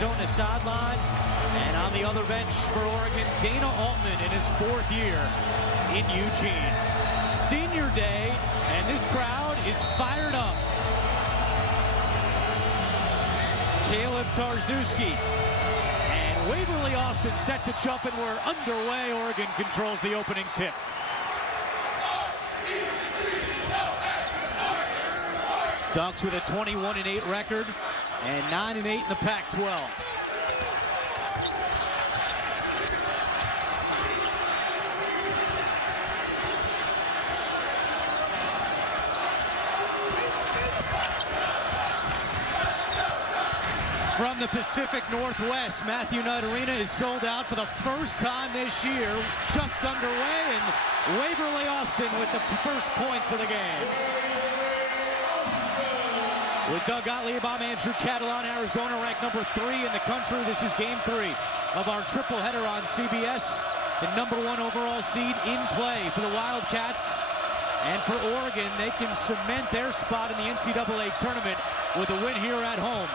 Arizona sideline. And on the other bench for Oregon, Dana Altman in his 4th year in Eugene. Senior day, and this crowd is fired up. Caleb Tarczewski and Waverly Austin set to jump, and we're underway. Oregon controls the opening tip. Ducks with a 21-8 record and 9-8 in the Pac-12. From the Pacific Northwest, Matthew Knight Arena is sold out for the first time this year, just underway, and Waverly Austin with the first points of the game. With Doug Gottlieb, I'm Andrew Catalon. Arizona ranked number 3 in the country. This is game 3 of our triple header on CBS. The number 1 overall seed in play for the Wildcats. And for Oregon, they can cement their spot in the NCAA tournament with a win here at home.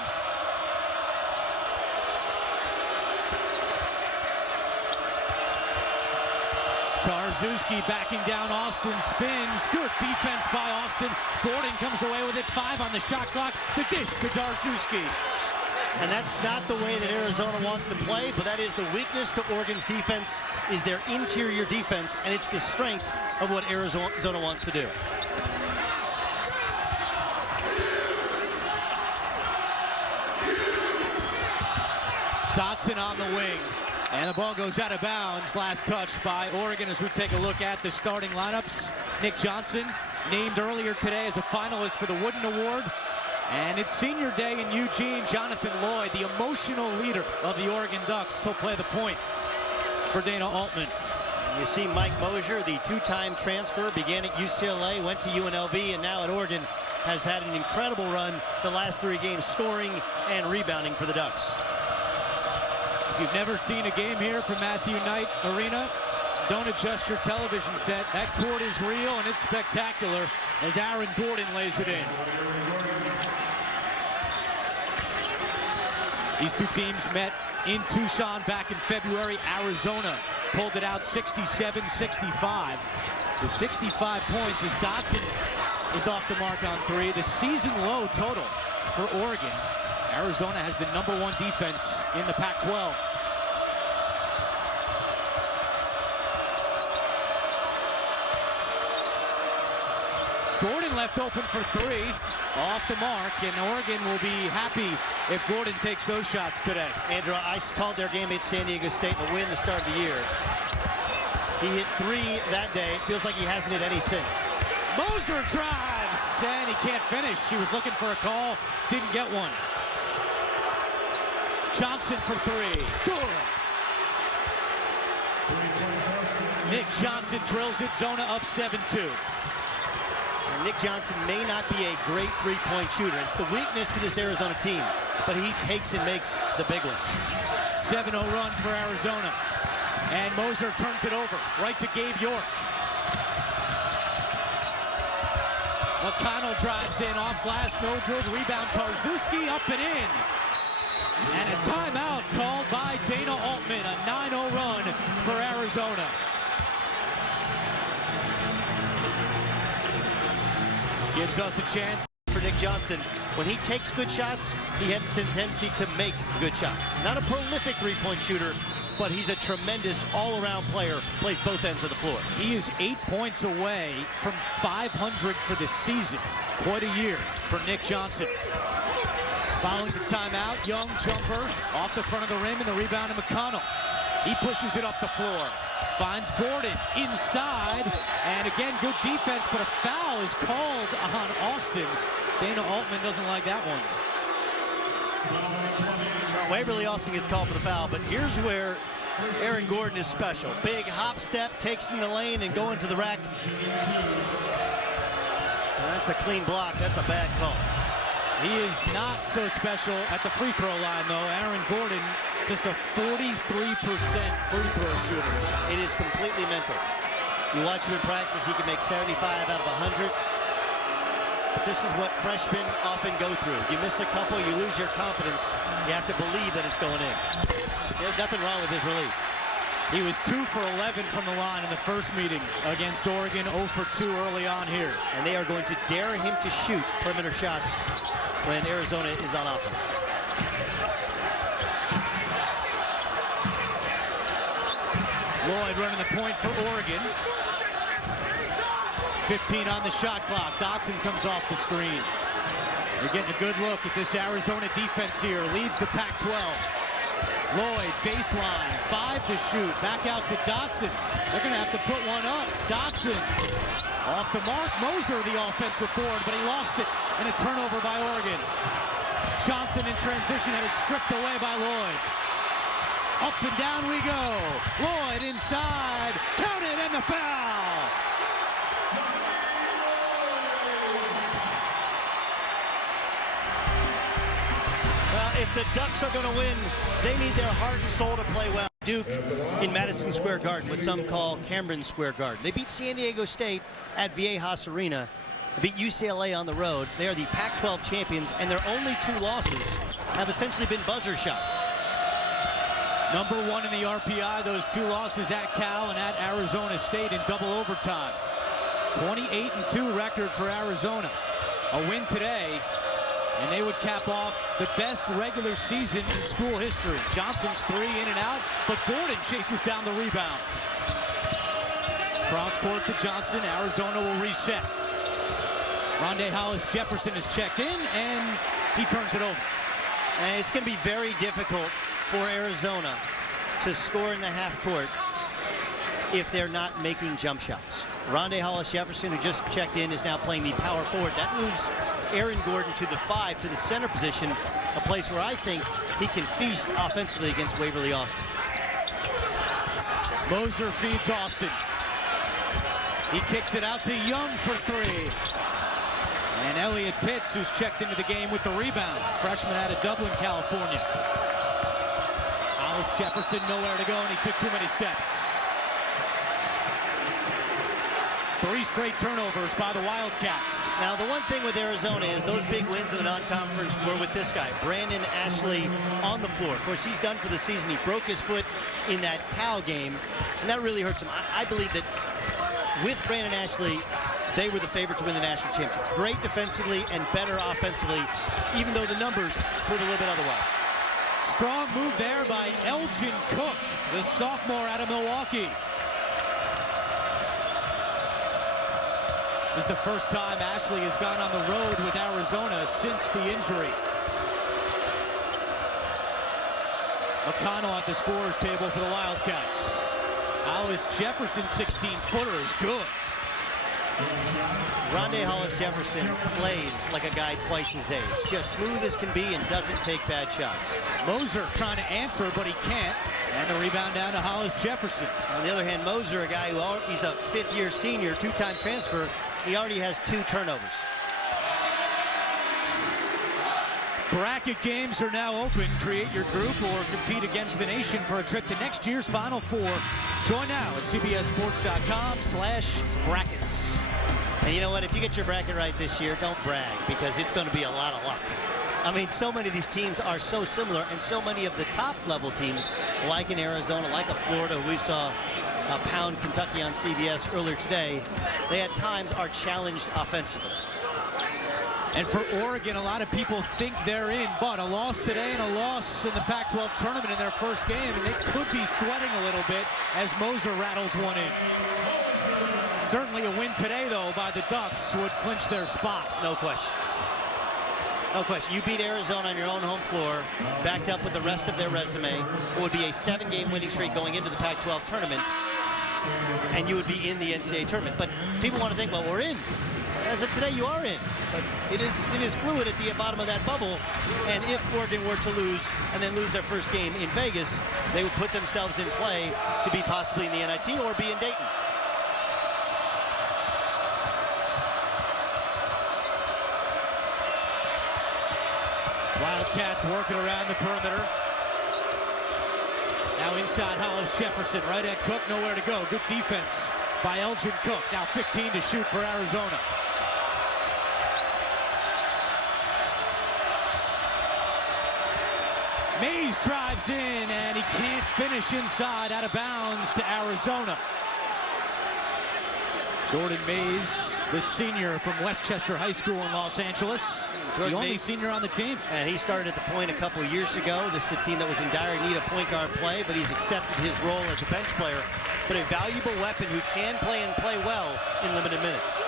Tarczewski backing down Austin, spins. Good defense by Austin. Gordon comes away with it. 5 on the shot clock. The dish to Tarczewski. And that's not the way that Arizona wants to play, but that is the weakness to Oregon's defense, is their interior defense, and it's the strength of what Arizona wants to do. Dodson on the wing. And the ball goes out of bounds. Last touch by Oregon as we take a look at the starting lineups. Nick Johnson, named earlier today as a finalist for the Wooden Award. And it's senior day in Eugene. Jonathan Lloyd, the emotional leader of the Oregon Ducks, will play the point for Dana Altman. You see Mike Mosier, the 2-time transfer, began at UCLA, went to UNLV, and now at Oregon has had an incredible run the last 3 games, scoring and rebounding for the Ducks. If you've never seen a game here from Matthew Knight Arena, don't adjust your television set. That court is real and it's spectacular as Aaron Gordon lays it in. These two teams met in Tucson back in February. Arizona pulled it out 67-65. The 65 points as Dodson is off the mark on 3. The season low total for Oregon. Arizona has the number 1 defense in the Pac-12. Gordon left open for 3, off the mark, and Oregon will be happy if Gordon takes those shots today. Andrew, I called their game at San Diego State a win to start the year. He hit 3 that day. It feels like he hasn't hit any since. Moser drives, and he can't finish. He was looking for a call, didn't get one. Johnson for 3. Good. Nick Johnson drills it. Zona up 7-2. Nick Johnson may not be a great 3-point shooter. It's the weakness to this Arizona team, but he takes and makes the big ones. 7-0 run for Arizona. And Moser turns it over, right to Gabe York. Mcconnell drives in, off glass, no good. Rebound, Tarczewski, up and in. And a timeout called by Dana Altman, a 9-0 run for Arizona. Gives us a chance. For Nick Johnson, when he takes good shots, he has a tendency to make good shots. Not a prolific 3-point shooter, but he's a tremendous all-around player, plays both ends of the floor. He is 8 points away from 500 for the season. Quite a year for Nick Johnson. Following the timeout, Young jumper off the front of the rim, and the rebound to McConnell. He pushes it up the floor. Finds Gordon inside, and again, good defense, but a foul is called on Austin. Dana Altman doesn't like that one. Waverly Austin gets called for the foul, but here's where Aaron Gordon is special. Big hop step, takes in the lane, and going to the rack. And that's a clean block. That's a bad call. He is not so special at the free throw line, though. Aaron Gordon, just a 43% free throw shooter. It is completely mental. You watch him in practice, he can make 75 out of 100. But this is what freshmen often go through. You miss a couple, you lose your confidence. You have to believe that it's going in. There's nothing wrong with his release. He was 2 for 11 from the line in the first meeting against Oregon, 0 for 2 early on here. And they are going to dare him to shoot perimeter shots when Arizona is on offense. Lloyd running the point for Oregon. 15 on the shot clock. Dodson comes off the screen. You're getting a good look at this Arizona defense here. Leads the Pac-12. Lloyd, baseline, 5 to shoot. Back out to Dodson. They're going to have to put one up. Dodson off the mark. Moser the offensive board, but he lost it. And a turnover by Oregon. Johnson in transition had it stripped away by Lloyd. Up and down we go. Lloyd inside. Count it, and the foul. Well, if the Ducks are going to win, they need their heart and soul to play well. Duke in Madison Square Garden, what some call Cameron Square Garden. They beat San Diego State at Viejas Arena. They beat UCLA on the road. They are the Pac-12 champions, and their only 2 losses have essentially been buzzer shots. Number 1 in the RPI, those 2 losses at Cal and at Arizona State in double overtime. 28-2 record for Arizona. A win today, and they would cap off the best regular season in school history. Johnson's 3 in and out, but Gordon chases down the rebound. Cross court to Johnson. Arizona will reset. Rondé Hollis-Jefferson is checked in, and he turns it over. And it's going to be very difficult for Arizona to score in the half court if they're not making jump shots. Rondé Hollis-Jefferson, who just checked in, is now playing the power forward. That moves Aaron Gordon to the 5, to the center position, a place where I think he can feast offensively against Waverly Austin. Moser feeds Austin. He kicks it out to Young for 3. And Elliott Pitts, who's checked into the game with the rebound. Freshman out of Dublin, California. Hollis-Jefferson nowhere to go, and he took too many steps. 3 straight turnovers by the Wildcats. Now, the one thing with Arizona is those big wins in the non-conference were with this guy, Brandon Ashley, on the floor. Of course, he's done for the season. He broke his foot in that Cal game, and that really hurts him. I believe that with Brandon Ashley, they were the favorite to win the national championship. Great defensively and better offensively, even though the numbers prove a little bit otherwise. Strong move there by Elgin Cook, the sophomore out of Milwaukee. This is the first time Ashley has gone on the road with Arizona since the injury. Mcconnell at the scorer's table for the Wildcats. Hollis-Jefferson, 16-footer, is good. Rondé Hollis-Jefferson plays like a guy twice his age. Just smooth as can be and doesn't take bad shots. Moser trying to answer, but he can't. And the rebound down to Hollis-Jefferson. On the other hand, Moser, a guy who he's a 5th-year senior, 2-time transfer. He already has 2 turnovers. Bracket games are now open. Create your group or compete against the nation for a trip to next year's Final Four. Join now at cbssports.com/brackets. And you know what? If you get your bracket right this year, don't brag, because it's going to be a lot of luck. I mean, so many of these teams are so similar, and so many of the top-level teams, like in Arizona, like a Florida, we saw pound Kentucky on CBS earlier today, they at times are challenged offensively. And for Oregon, a lot of people think they're in, but a loss today and a loss in the Pac-12 tournament in their first game, and they could be sweating a little bit as Moser rattles one in. Certainly a win today, though, by the Ducks would clinch their spot. No question. No question. You beat Arizona on your own home floor, backed up with the rest of their resume. It would be a 7-game winning streak going into the Pac-12 tournament, and you would be in the NCAA tournament. But people want to think, well, we're in. As of today, you are in. But it is fluid at the bottom of that bubble. And if Oregon were to lose and then lose their first game in Vegas, they would put themselves in play to be possibly in the NIT or be in Dayton. Wildcats working around the perimeter. Now inside Hollis-Jefferson, right at Cook, nowhere to go. Good defense by Elgin Cook. Now 15 to shoot for Arizona. Mays drives in, and he can't finish inside, out of bounds to Arizona. Jordan Mays, the senior from Westchester High School in Los Angeles. The only senior on the team. And he started at the point a couple of years ago. This is a team that was in dire need of point guard play, but he's accepted his role as a bench player, but a valuable weapon who can play and play well in limited minutes.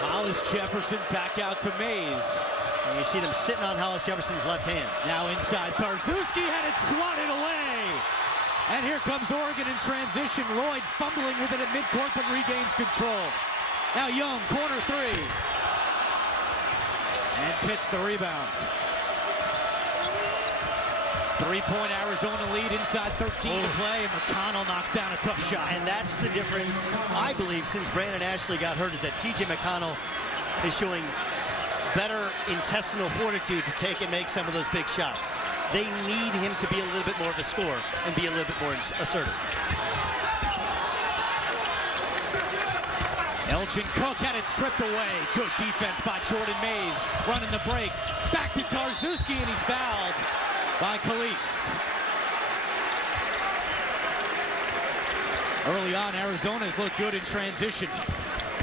Hollis Jefferson back out to Mays. And you see them sitting on Hollis Jefferson's left hand. Now inside, Tarczewski had it swatted away. And here comes Oregon in transition. Lloyd fumbling with it at midcourt, but regains control. Now Young, corner three. And Pitts the rebound. 3-point Arizona lead, inside 13 to play, and Mcconnell knocks down a tough shot. And that's the difference, I believe, since Brandon Ashley got hurt, is that TJ Mcconnell is showing better intestinal fortitude to take and make some of those big shots. They need him to be a little bit more of a scorer and be a little bit more assertive. Elgin Cook had it stripped away. Good defense by Jordan Mays. Running the break. Back to Tarczewski, and he's fouled by Kalist. Early on, Arizona's looked good in transition.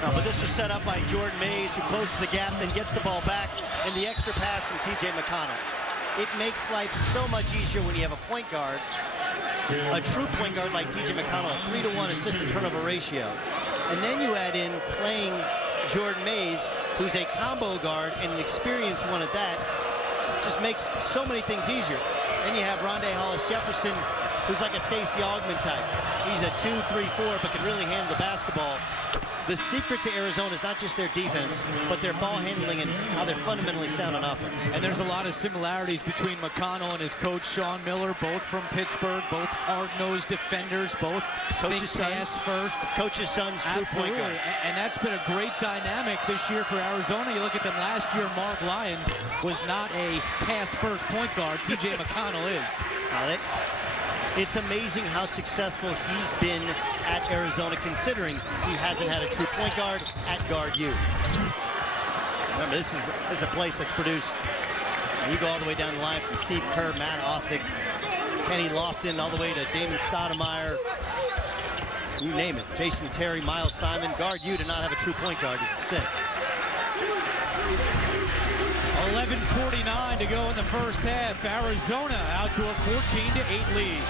No, but this was set up by Jordan Mays, who closes the gap, then gets the ball back, and the extra pass from TJ Mcconnell. It makes life so much easier when you have a point guard, a true point guard like TJ McConnell, a 3-to-1 assist-to-turnover ratio. And then you add in playing Jordan Mays, who's a combo guard and an experienced one at that. Just makes so many things easier. Then you have Rondé Hollis Jefferson, who's like a Stacey Augmon type. He's a 2-3-4, but can really handle the basketball. The secret to Arizona is not just their defense, but their ball handling and how they're fundamentally sound on offense. And there's a lot of similarities between McConnell and his coach, Sean Miller, both from Pittsburgh, both hard-nosed defenders, both Coach's think pass first. Coach's son's true point guard. And that's been a great dynamic this year for Arizona. You look at them last year, Mark Lyons was not a pass-first point guard. TJ McConnell is. It's amazing how successful he's been at Arizona, considering he hasn't had a true point guard at guard U. Remember, this is a place that's produced, you go all the way down the line from Steve Kerr, Matt Othick, Kenny Lofton, all the way to Damon Stoudemire, you name it. Jason Terry, Miles Simon. Guard U to not have a true point guard is a sin. 11:49 to go in the first half. Arizona out to a 14-8 lead.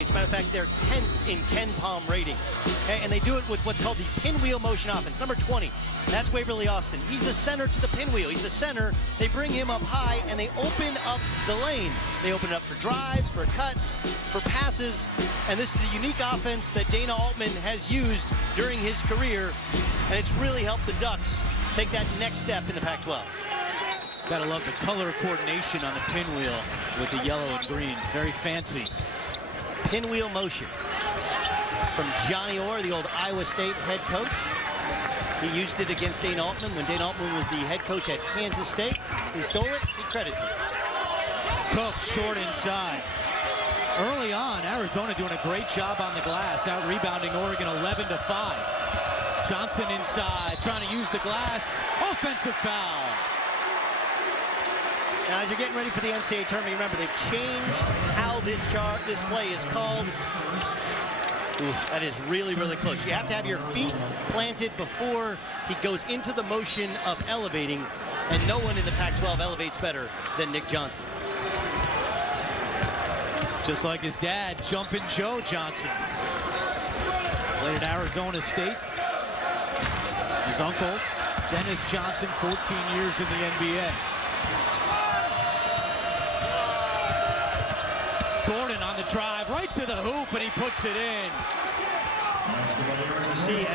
As a matter of fact, they're 10th in Ken Palm ratings. Okay? And they do it with what's called the pinwheel motion offense. Number 20, that's Waverly Austin. He's the center to the pinwheel. He's the center. They bring him up high, and they open up the lane. They open it up for drives, for cuts, for passes. And this is a unique offense that Dana Altman has used during his career, and it's really helped the Ducks take that next step in the Pac-12. Gotta love the color coordination on the pinwheel with the yellow and green. Very fancy. Pinwheel motion from Johnny Orr, the old Iowa State head coach. He used it against Dana Altman when Dana Altman was the head coach at Kansas State. He stole it, he credits it. Cook short inside. Early on, Arizona doing a great job on the glass, out rebounding Oregon 11-5. Johnson inside, trying to use the glass. Offensive foul. Now, as you're getting ready for the NCAA tournament, remember, they've changed how this play is called. Ooh, that is really, really close. You have to have your feet planted before he goes into the motion of elevating, and no one in the Pac-12 elevates better than Nick Johnson. Just like his dad, Jumpin' Joe Johnson. Played at Arizona State. His uncle, Dennis Johnson, 14 years in the NBA. Gordon on the drive, right to the hoop, and he puts it in. You see,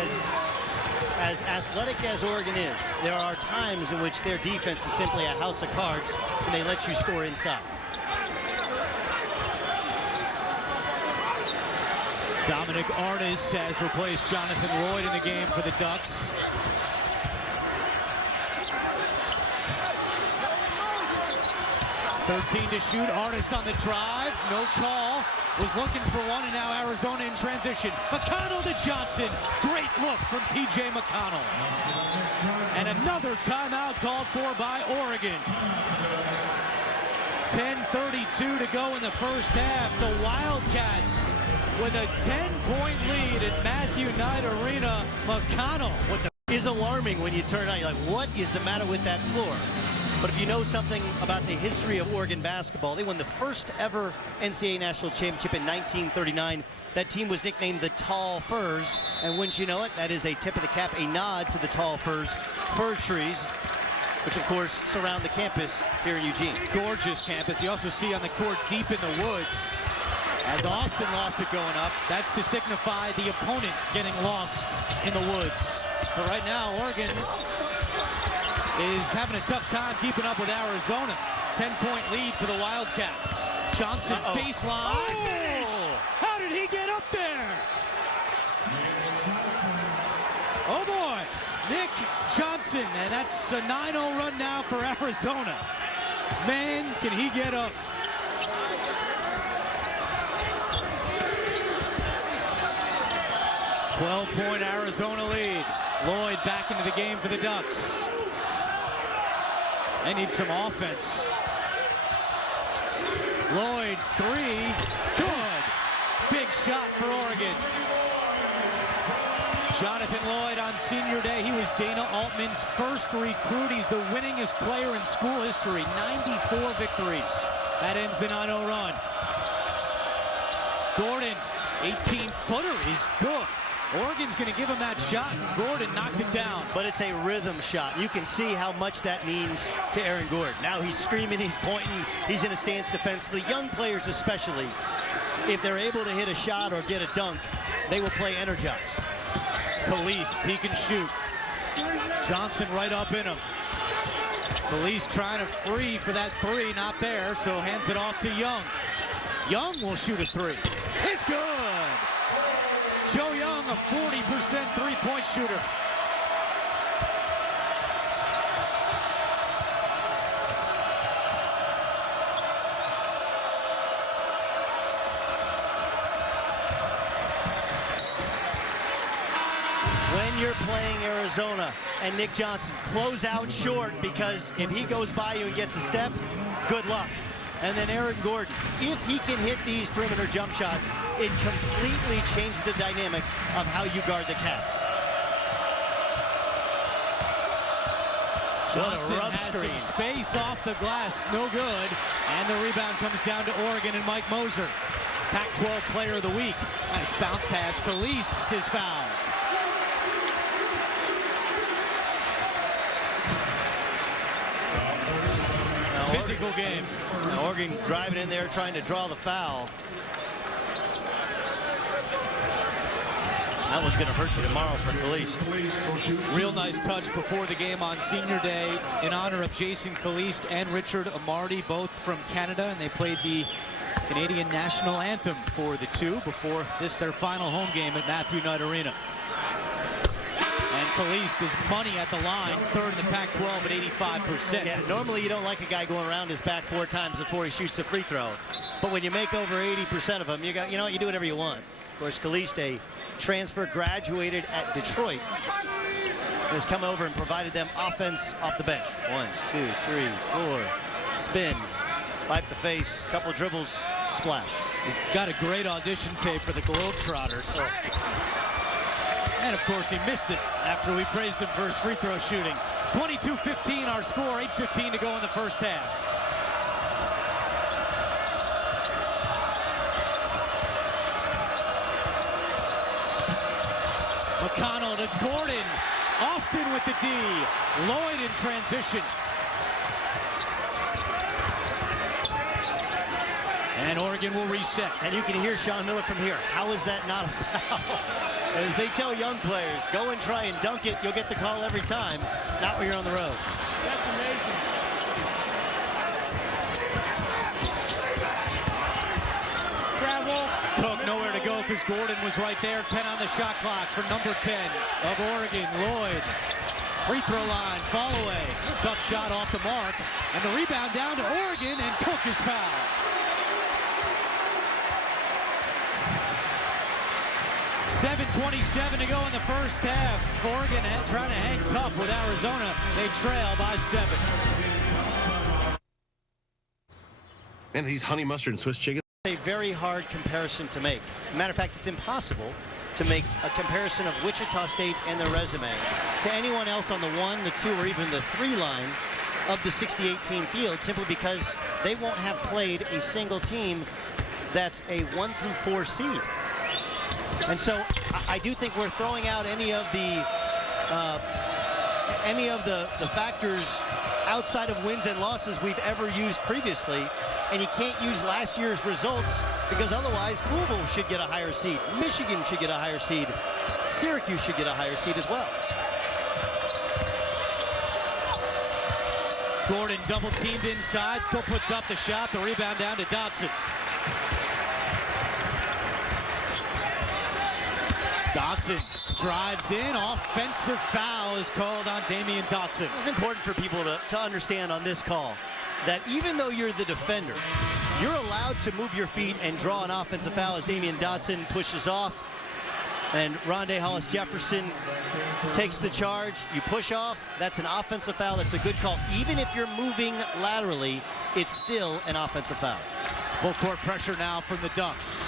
as athletic as Oregon is, there are times in which their defense is simply a house of cards, and they let you score inside. Dominic Artis has replaced Jonathan Lloyd in the game for the Ducks. 13 to shoot. Artis on the drive. No call. Was looking for one, and now Arizona in transition. McConnell to Johnson. Great look from T.J. McConnell. And another timeout called for by Oregon. 10:32 to go in the first half. The Wildcats with a 10-point lead at Matthew Knight Arena. McConnell with the... Is alarming when you turn out. You're like, what is the matter with that floor? But if you know something about the history of Oregon basketball, they won the first ever NCAA National Championship in 1939. That team was nicknamed the Tall Firs, and wouldn't you know it, that is a tip of the cap, a nod to the Tall Firs fir trees, which of course surround the campus here in Eugene. Gorgeous campus. You also see on the court Deep in the Woods. As Austin lost it going up, that's to signify the opponent getting lost in the woods. But right now, Oregon is having a tough time keeping up with Arizona. 10-point lead for the Wildcats. Johnson baseline. Oh! How did he get up there? Oh boy, Nick Johnson, and that's a 9-0 run now for Arizona. Man, can he get up? .12 Arizona lead. Lloyd back into the game for the Ducks. They need some offense. Lloyd, three, good. Big shot for Oregon. Jonathan Lloyd on senior day. He was Dana Altman's first recruit. He's the winningest player in school history. 94 victories. That ends the 9-0 run. Gordon, 18-footer is good. Oregon's going to give him that shot, and Gordon knocked it down. But it's a rhythm shot. You can see how much that means to Aaron Gordon. Now he's screaming, he's pointing, he's in a stance defensively. Young players especially, if they're able to hit a shot or get a dunk, they will play energized. Caliste, he can shoot. Johnson right up in him. Caliste trying to free for that three, not there, so hands it off to Young. Young will shoot a three. It's good. Joe Young, a 40% three-point shooter. When you're playing Arizona and Nick Johnson, close out short, because if he goes by you and gets a step, good luck. And then Aaron Gordon, if he can hit these perimeter jump shots, it completely changes the dynamic of how you guard the Cats. Johnson has some space off the glass, no good. And the rebound comes down to Oregon and Mike Moser. Pac-12 Player of the Week. Nice bounce pass. Caliste is fouled. Physical game. Now Oregon driving in there, trying to draw the foul. That one's going to hurt you tomorrow for Caliste. Real nice touch before the game on senior day in honor of Jason Caliste and Richard Amarty, both from Canada, and they played the Canadian national anthem for the two before this, their final home game at Matthew Knight Arena. And Caliste is money at the line, third in the Pac-12 at 85%. Yeah, normally you don't like a guy going around his back 4 times before he shoots a free throw. But when you make over 80% of them, you know, you do whatever you want. Of course, Caliste, transfer, graduated at Detroit, has come over and provided them offense off the bench. 1, 2, 3, 4, spin, wipe the face, couple of dribbles, splash. He's got a great audition tape for the Globetrotters. And of course he missed it after we praised him for his free throw shooting. 22-15 our score, 8:15 to go in the first half. McConnell to Gordon. Austin with the D. Lloyd in transition. And Oregon will reset. And you can hear Sean Miller from here. How is that not a foul? As they tell young players, go and try and dunk it. You'll get the call every time. Not when you're on the road. That's amazing. Travel. Took nowhere to go because Gordon was right there. 10 on the shot clock for number 10 of Oregon, Lloyd. Free throw line, fall away. Tough shot off the mark. And the rebound down to Oregon, and Cook is fouled. 7:27 to go in the first half. Oregon trying to hang tough with Arizona. They trail by 7. Man, these honey mustard and Swiss chicken. A very hard comparison to make. Matter of fact, it's impossible to make a comparison of Wichita State and their resume to anyone else on the 1, the 2, or even the 3 line of the 68-team field, simply because they won't have played a single team that's a 1 through 4 seed. And so I do think we're throwing out any of the factors outside of wins and losses we've ever used previously. And you can't use last year's results, because otherwise Louisville should get a higher seed. Michigan should get a higher seed. Syracuse should get a higher seed as well. Gordon double teamed inside, still puts up the shot. The rebound down to Dodson. Dodson drives in. Offensive foul is called on Damian Dodson. It's important for people to understand on this call that even though you're the defender, you're allowed to move your feet and draw an offensive foul as Damian Dodson pushes off. And Rondé Hollis-Jefferson takes the charge. You push off. That's an offensive foul. That's a good call. Even if you're moving laterally, it's still an offensive foul. Full court pressure now from the Ducks.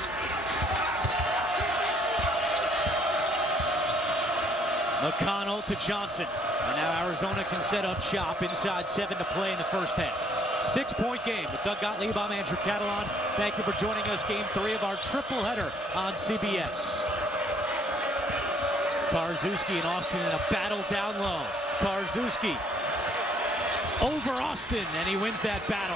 Mcconnell to Johnson. And now Arizona can set up shop inside 7 to play in the first half. 6-point game with Doug Gottlieb. I'm Andrew Catalan. Thank you for joining us. Game 3 of our triple header on CBS. Tarzewski and Austin in a battle down low. Tarzewski over Austin, and he wins that battle.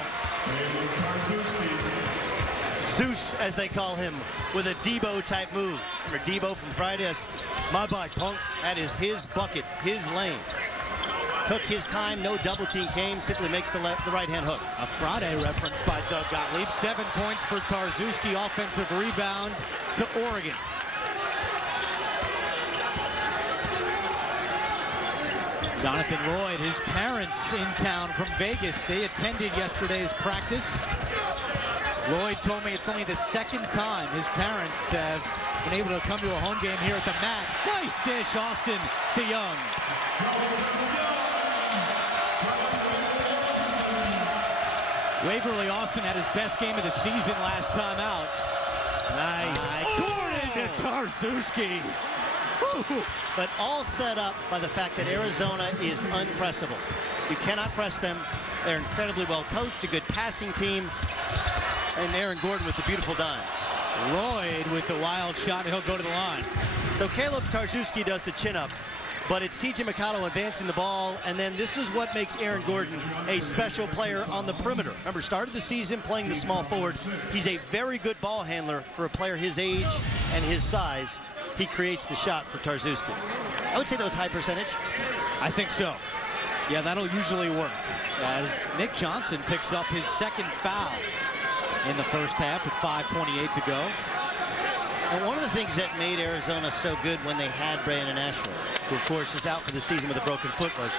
Zeus, as they call him, with a Debo type move. Remember Debo from Friday? It's my bike, punk. That is his bucket, his lane. Took his time, no double team came, simply makes the right hand hook. A Friday reference by Doug Gottlieb. 7 points for Tarzewski. Offensive rebound to Oregon. Jonathan Lloyd, his parents in town from Vegas. They attended yesterday's practice. Lloyd told me it's only the 2nd time his parents have been able to come to a home game here at the MAC. Nice dish, Austin to Young. Waverly Austin had his best game of the season last time out. Nice. Gordon to Tarzewski. But all set up by the fact that Arizona is unpressable. You cannot press them. They're incredibly well coached, a good passing team. And Aaron Gordon with the beautiful dime. Lloyd with the wild shot, and he'll go to the line. So Caleb Tarzewski does the chin up, but it's T.J. Mcconnell advancing the ball, and then this is what makes Aaron Gordon a special player on the perimeter. Remember, started the season playing the small forward. He's a very good ball handler for a player his age and his size. He creates the shot for Tarzewski. I would say that was high percentage. I think so. Yeah, that'll usually work. As Nick Johnson picks up his 2nd foul in the first half with 5:28 to go. And one of the things that made Arizona so good when they had Brandon Ashford, who of course is out for the season with a broken foot, was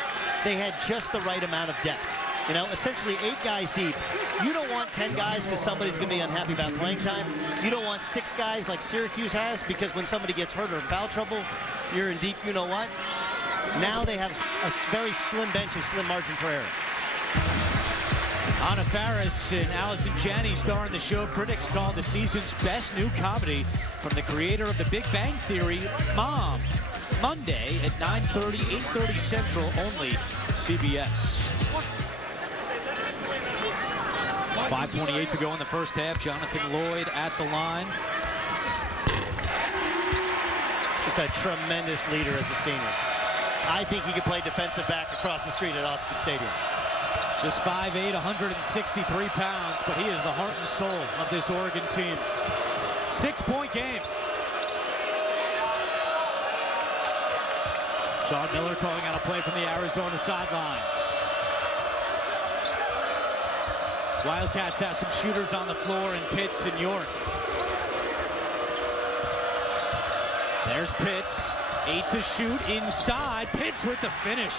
they had just the right amount of depth. You know, essentially 8 guys deep. You don't want 10 guys because somebody's going to be unhappy about playing time. You don't want 6 guys like Syracuse has, because when somebody gets hurt or in foul trouble, you're in deep, you know what? Now they have a very slim bench, a slim margin for error. Anna Faris and Allison Janney star in the show critics called the season's best new comedy from the creator of The Big Bang Theory, Mom. Monday at 9:30, 8:30 Central, only CBS. 5:28 to go in the first half. Jonathan Lloyd at the line. Just a tremendous leader as a senior. I think he could play defensive back across the street at Autzen Stadium. Just 5'8", 163 pounds, but he is the heart and soul of this Oregon team. 6-point game. Sean Miller calling out a play from the Arizona sideline. Wildcats have some shooters on the floor in Pitts and York. There's Pitts. 8 to shoot inside. Pitts with the finish.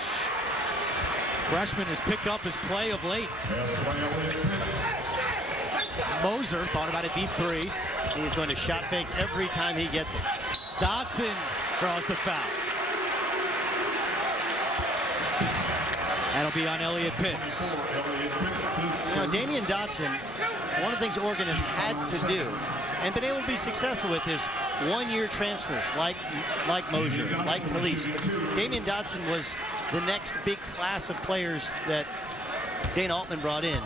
Freshman has picked up his play of late. Moser thought about a deep three. He's going to shot fake every time he gets it. Dodson draws the foul. That'll be on Elliott Pitts. You know, Damian Dodson, one of the things Oregon has had to do and been able to be successful with is one-year transfers like Moser, like Calise. Damian Dodson was the next big class of players that Dana Altman brought in.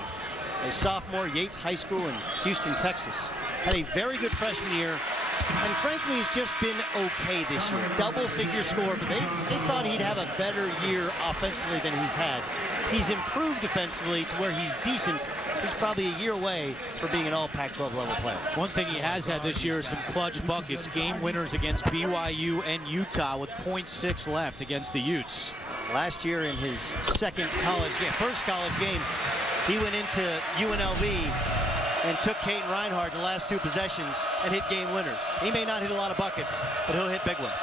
A sophomore, Yates High School in Houston, Texas. Had a very good freshman year, and frankly, he's just been okay this year. Double-figure score, but they thought he'd have a better year offensively than he's had. He's improved defensively to where he's decent. He's probably a year away from being an all Pac-12 level player. One thing he has had this year is some clutch buckets, game winners against BYU and Utah with .6 left against the Utes. Last year in his first college game, he went into UNLV and took Caden Reinhardt the last 2 possessions and hit game winners. He may not hit a lot of buckets, but he'll hit big ones.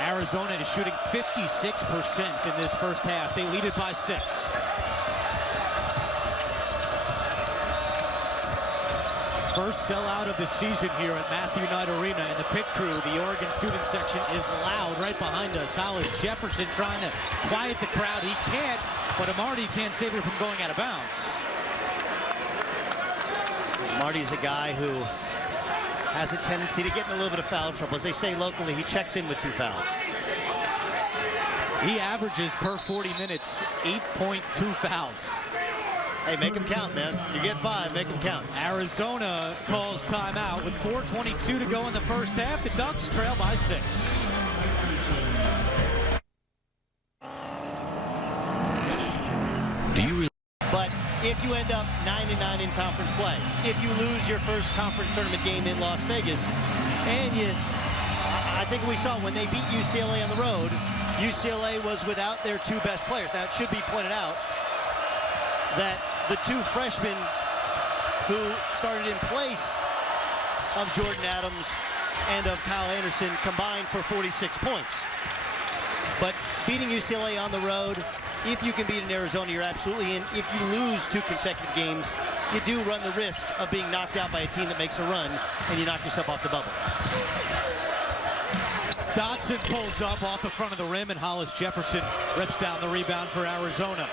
Arizona is shooting 56% in this first half. They lead it by 6. First sellout of the season here at Matthew Knight Arena, and the pit crew, the Oregon student section, is loud right behind us. Hollis Jefferson trying to quiet the crowd. He can't, but Amarty can't save it from going out of bounds. Marty's a guy who has a tendency to get in a little bit of foul trouble. As they say locally, he checks in with 2 fouls. He averages per 40 minutes 8.2 fouls. Hey, make them count, man. You get 5, make them count. Arizona calls timeout with 4:22 to go in the first half. The Ducks trail by 6. But if you end up 9-9 in conference play, if you lose your first conference tournament game in Las Vegas, and I think we saw when they beat UCLA on the road, UCLA was without their 2 best players. Now, it should be pointed out that the 2 freshmen who started in place of Jordan Adams and of Kyle Anderson combined for 46 points. But beating UCLA on the road, if you can beat in Arizona, you're absolutely in. If you lose 2 consecutive games, you do run the risk of being knocked out by a team that makes a run, and you knock yourself off the bubble. Dodson pulls up off the front of the rim, and Hollis Jefferson rips down the rebound for Arizona.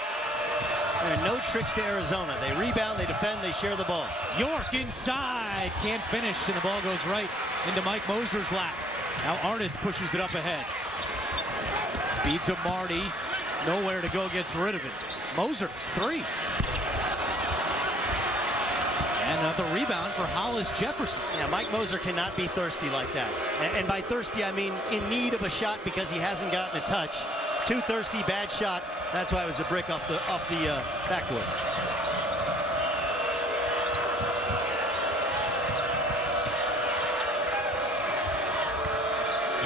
There are no tricks to Arizona. They rebound, they defend, they share the ball. York inside, can't finish, and the ball goes right into Mike Moser's lap. Now Artis pushes it up ahead. Feeds him Marty, nowhere to go, gets rid of it. Moser, 3. And another rebound for Hollis Jefferson. Yeah, Mike Moser cannot be thirsty like that. And by thirsty, I mean in need of a shot because he hasn't gotten a touch. Too thirsty, bad shot. That's why it was a brick off the backboard.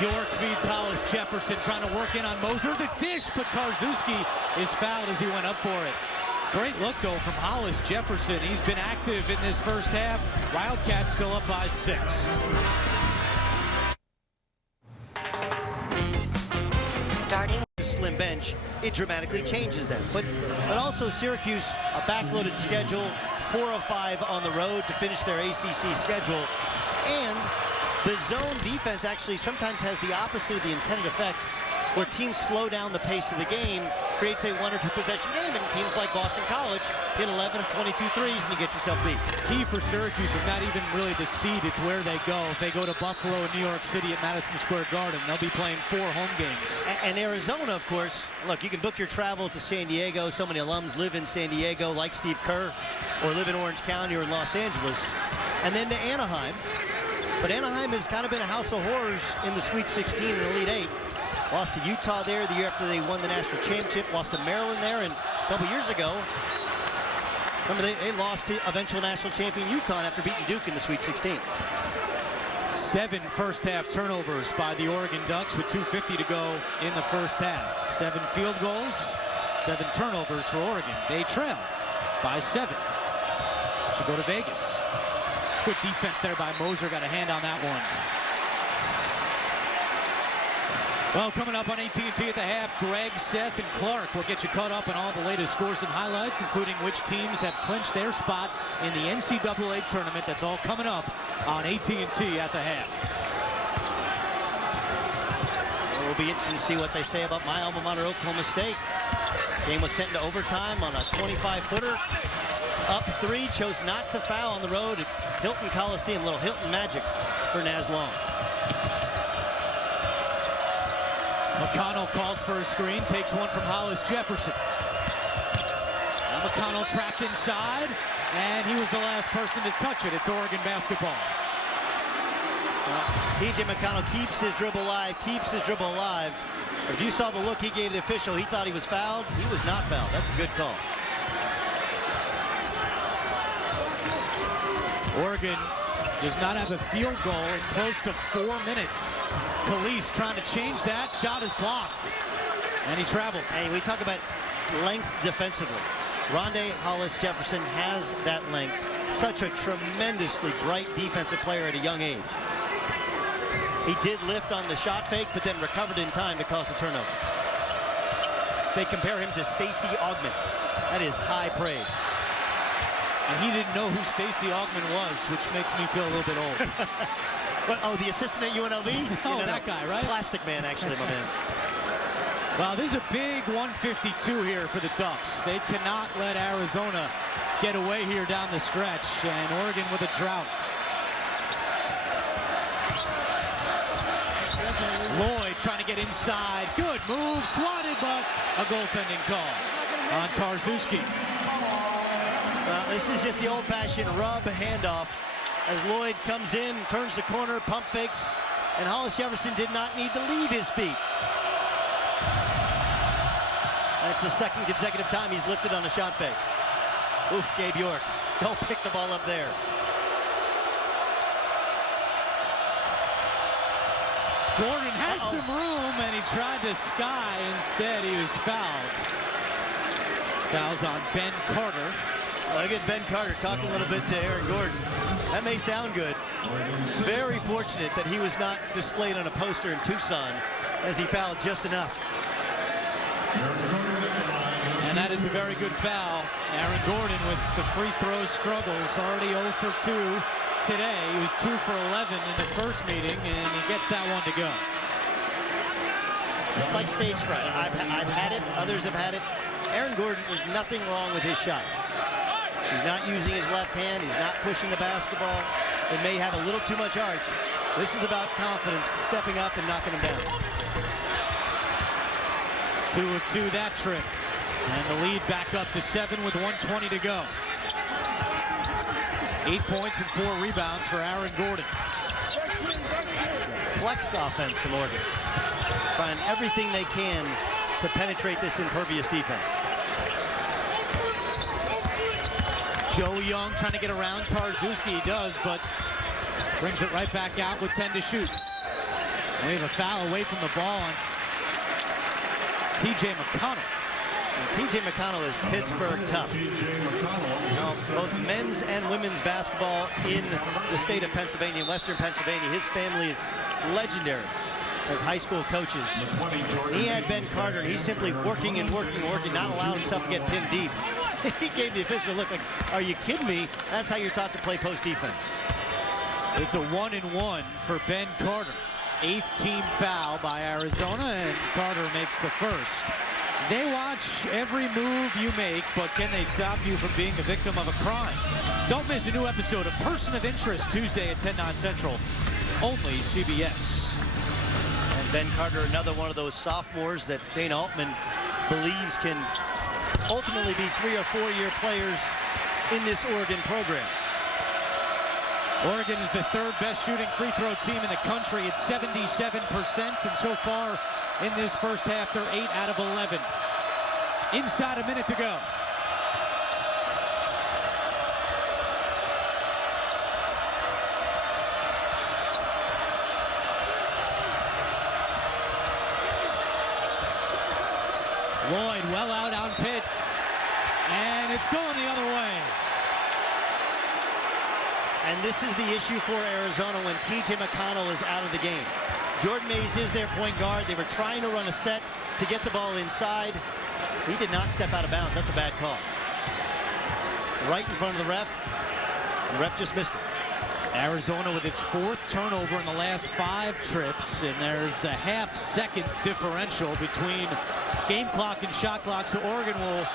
York feeds Hollis Jefferson, trying to work in on Moser. The dish, but Tarzewski is fouled as he went up for it. Great look, though, from Hollis Jefferson. He's been active in this first half. Wildcats still up by 6. Starting Slim bench, it dramatically changes them. But also Syracuse, a backloaded schedule, 4 of 5 on the road to finish their ACC schedule. And the zone defense actually sometimes has the opposite of the intended effect, where teams slow down the pace of the game, creates a 1 or 2 possession game, and teams like Boston College hit 11 of 22 threes and you get yourself beat. Key for Syracuse is not even really the seed, it's where they go. If they go to Buffalo and New York City at Madison Square Garden, they'll be playing 4 home games. And Arizona, of course, look, you can book your travel to San Diego. So many alums live in San Diego, like Steve Kerr, or live in Orange County or in Los Angeles. And then to Anaheim. But Anaheim has kind of been a house of horrors in the Sweet 16 and Elite 8. Lost to Utah there the year after they won the national championship. Lost to Maryland there, and a couple years ago, remember they lost to eventual national champion UConn after beating Duke in the Sweet 16. 7 first-half turnovers by the Oregon Ducks with 2:50 to go in the first half. 7 field goals, 7 turnovers for Oregon. They trail by 7. Should go to Vegas. Good defense there by Moser. Got a hand on that one. Well, coming up on AT&T at the half, Greg, Seth, and Clark will get you caught up on all the latest scores and highlights, including which teams have clinched their spot in the NCAA tournament. That's all coming up on AT&T at the half. It will be interesting to see what they say about my alma mater, Oklahoma State. Game was sent into overtime on a 25-footer. Up 3, chose not to foul on the road at Hilton Coliseum. Little Hilton magic for Naz Long. Mcconnell calls for a screen, takes one from Hollis Jefferson. Now Mcconnell trapped inside, and he was the last person to touch it. It's Oregon basketball. TJ Mcconnell keeps his dribble alive, If you saw the look he gave the official, he thought he was fouled. He was not fouled. That's a good call. Oregon does not have a field goal in close to 4 minutes. Calise trying to change that. Shot is blocked. And he traveled. Hey, we talk about length defensively. Rondé Hollis Jefferson has that length. Such a tremendously bright defensive player at a young age. He did lift on the shot fake, but then recovered in time to cause the turnover. They compare him to Stacey Augmon. That is high praise. And he didn't know who Stacey Augmon was, which makes me feel a little bit old. What, oh, the assistant at UNLV? Oh, that guy, right? Plastic Man, actually, my man. Well, this is a big 152 here for the Ducks. They cannot let Arizona get away here down the stretch, and Oregon with a drought. Lloyd trying to get inside. Good move, swatted, but a goaltending call on Tarczewski. This is just the old-fashioned rub handoff as Lloyd comes in, turns the corner, pump fakes, and Hollis Jefferson did not need to leave his feet. That's the second consecutive time he's lifted on a shot fake. Oof, Gabe York. Don't pick the ball up there. Gordon has some room, and he tried to sky. Instead, he was fouled. Fouls on Ben Carter. Look at Ben Carter talking a little bit to Aaron Gordon. That may sound good. Very fortunate that he was not displayed on a poster in Tucson, as he fouled just enough. And that is a very good foul. Aaron Gordon with the free throw struggles, already 0 for 2 today. He was 2 for 11 in the first meeting, and he gets that one to go. It's like stage fright. I've had it, others have had it. Aaron Gordon, there's nothing wrong with his shot. He's not using his left hand. He's not pushing the basketball. It may have a little too much arch. This is about confidence, stepping up and knocking him down. 2 of 2 that trip. And the lead back up to 7 with 1:20 to go. 8 points and 4 rebounds for Aaron Gordon. Flex offense from Oregon. Trying everything they can to penetrate this impervious defense. Joe Young trying to get around Tarczewski. He does, but brings it right back out with 10 to shoot. And we have a foul away from the ball on TJ Mcconnell. And TJ Mcconnell is Pittsburgh tough. Now, both men's and women's basketball in the state of Pennsylvania, Western Pennsylvania. His family is legendary as high school coaches. He had Ben Carter, and he's simply working and working and working, not allowing himself to get pinned deep. He gave the official a look like, are you kidding me? That's how you're taught to play post defense. It's a 1-and-1 for Ben Carter. 8th team foul by Arizona, and Carter makes the first. They watch every move you make, but can they stop you from being the victim of a crime? Don't miss a new episode of Person of Interest Tuesday at 10, 9 Central. Only CBS. And Ben Carter, another one of those sophomores that Dana Altman believes can ultimately be 3- or 4-year players in this Oregon program. Oregon is the 3rd best shooting free throw team in the country. It's 77%, and so far in this first half, they're 8 out of 11. Inside a minute to go. Lloyd well out on Pitts, and it's going the other way. And this is the issue for Arizona when TJ Mcconnell is out of the game. Jordan Mays is their point guard. They were trying to run a set to get the ball inside. He did not step out of bounds. That's a bad call. Right in front of the ref. The ref just missed it. Arizona with its 4th turnover in the last 5 trips, and there's a half-second differential between game clock and shot clock, so Oregon will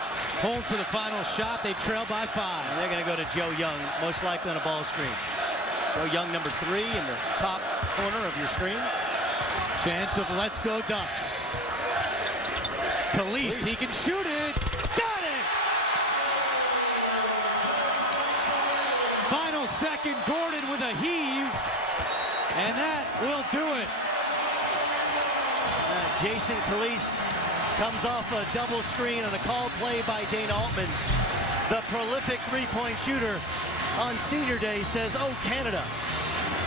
hold for the final shot. They trail by 5. And they're going to go to Joe Young, most likely on a ball screen. Joe Young, number 3 in the top corner of your screen. Chance of let's go Ducks. Caliste, he can shoot it. Got it! Final second, Gordon with a heave. And that will do it. Jason Caliste comes off a double screen on a call play by Dana Altman. The prolific three-point shooter on senior day says, oh, Canada.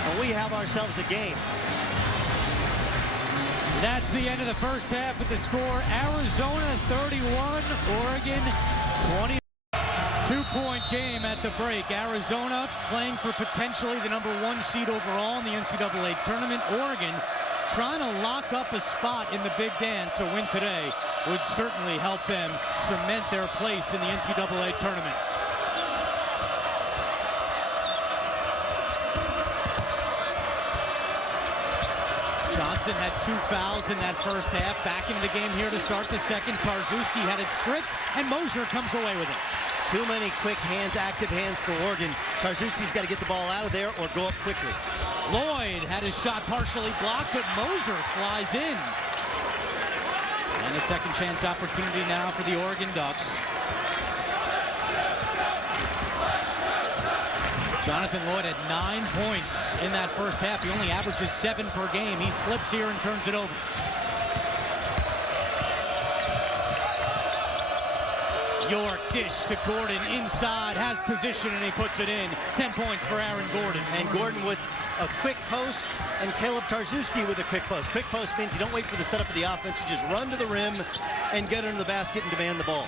And we have ourselves a game. That's the end of the first half with the score. Arizona 31, Oregon 20. 2-point game at the break. Arizona playing for potentially the #1 seed overall in the NCAA tournament. Oregon trying to lock up a spot in the Big Dance. A win today would certainly help them cement their place in the NCAA tournament. Johnson had 2 fouls in that first half. Back into the game here to start the second. Tarczewski had it stripped, and Moser comes away with it. Too many quick hands, active hands for Oregon. Tarczewski's got to get the ball out of there or go up quickly. Lloyd had his shot partially blocked, but Moser flies in. And a second chance opportunity now for the Oregon Ducks. Jonathan Lloyd had 9 points in that first half. He only averages 7 per game. He slips here and turns it over. York dish to Gordon inside, has position, and he puts it in. 10 points for Aaron Gordon. And Gordon with a quick post, and Caleb Tarczewski with a quick post. Quick post means you don't wait for the setup of the offense. You just run to the rim and get under the basket and demand the ball.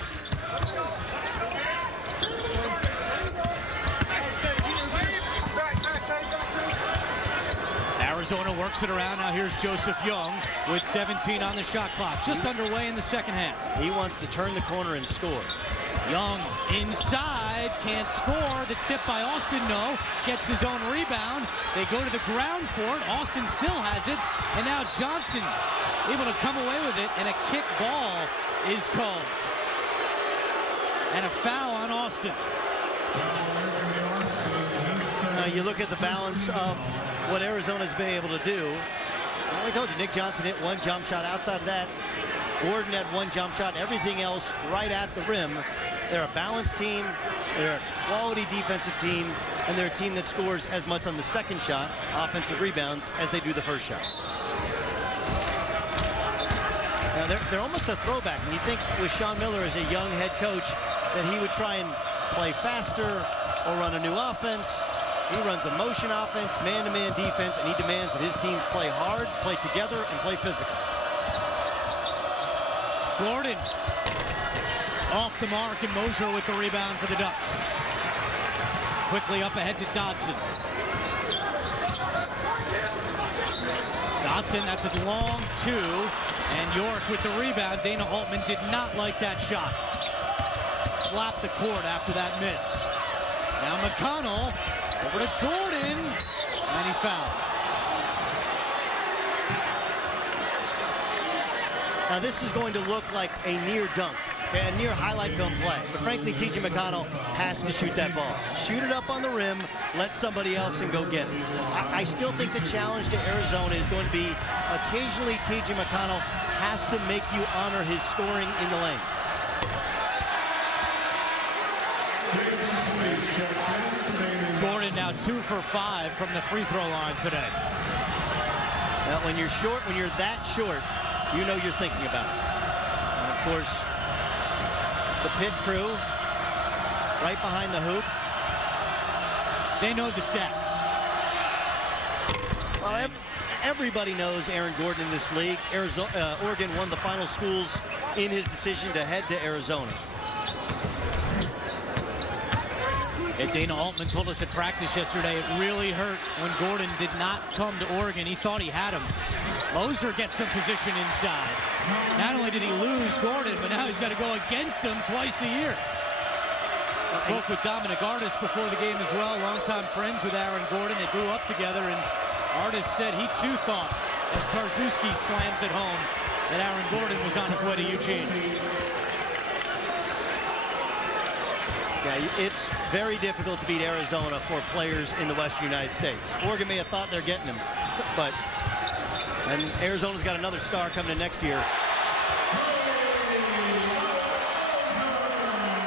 Arizona works it around. Now here's Joseph Young with 17 on the shot clock. Just underway in the second half. He wants to turn the corner and score. Young inside, can't score. The tip by Austin, no. Gets his own rebound. They go to the ground for it. Austin still has it. And now Johnson able to come away with it, and a kick ball is called. And a foul on Austin. Now you look at the balance of what Arizona's been able to do. I told you, Nick Johnson hit 1 jump shot. Outside of that, Gordon had 1 jump shot. Everything else right at the rim. They're a balanced team. They're a quality defensive team. And they're a team that scores as much on the second shot, offensive rebounds, as they do the first shot. Now they're almost a throwback. And you think with Sean Miller as a young head coach that he would try and play faster or run a new offense. He runs a motion offense, man-to-man defense, and he demands that his teams play hard, play together, and play physical. Gordon off the mark, and Moser with the rebound for the Ducks. Quickly up ahead to Dodson. Dodson, that's a long 2, and York with the rebound. Dana Altman did not like that shot. Slapped the court after that miss. Now Mcconnell over to Gordon, and he's fouled. Now this is going to look like a near dunk, a near highlight film play. But frankly, T.J. Mcconnell has to shoot that ball. Shoot it up on the rim, let somebody else and go get it. I still think the challenge to Arizona is going to be occasionally T.J. McConnell has to make you honor his scoring in the lane. Gordon now 2 for 5 from the free throw line today. Now, when you're short, when you're that short, you know you're thinking about it. And of course, the pit crew right behind the hoop. They know the stats. Well, everybody knows Aaron Gordon in this league. Oregon won the final schools in his decision to head to Arizona. And Dana Altman told us at practice yesterday it really hurt when Gordon did not come to Oregon. He thought he had him. Moser gets some position inside. Not only did he lose Gordon, but now he's got to go against him twice a year. Spoke with Dominic Artis before the game as well. Longtime friends with Aaron Gordon. They grew up together, and Artis said he too thought, as Tarczewski slams it home, that Aaron Gordon was on his way to Eugene. Yeah, it's very difficult to beat Arizona for players in the Western United States. Oregon may have thought they're getting him, and Arizona's got another star coming in next year.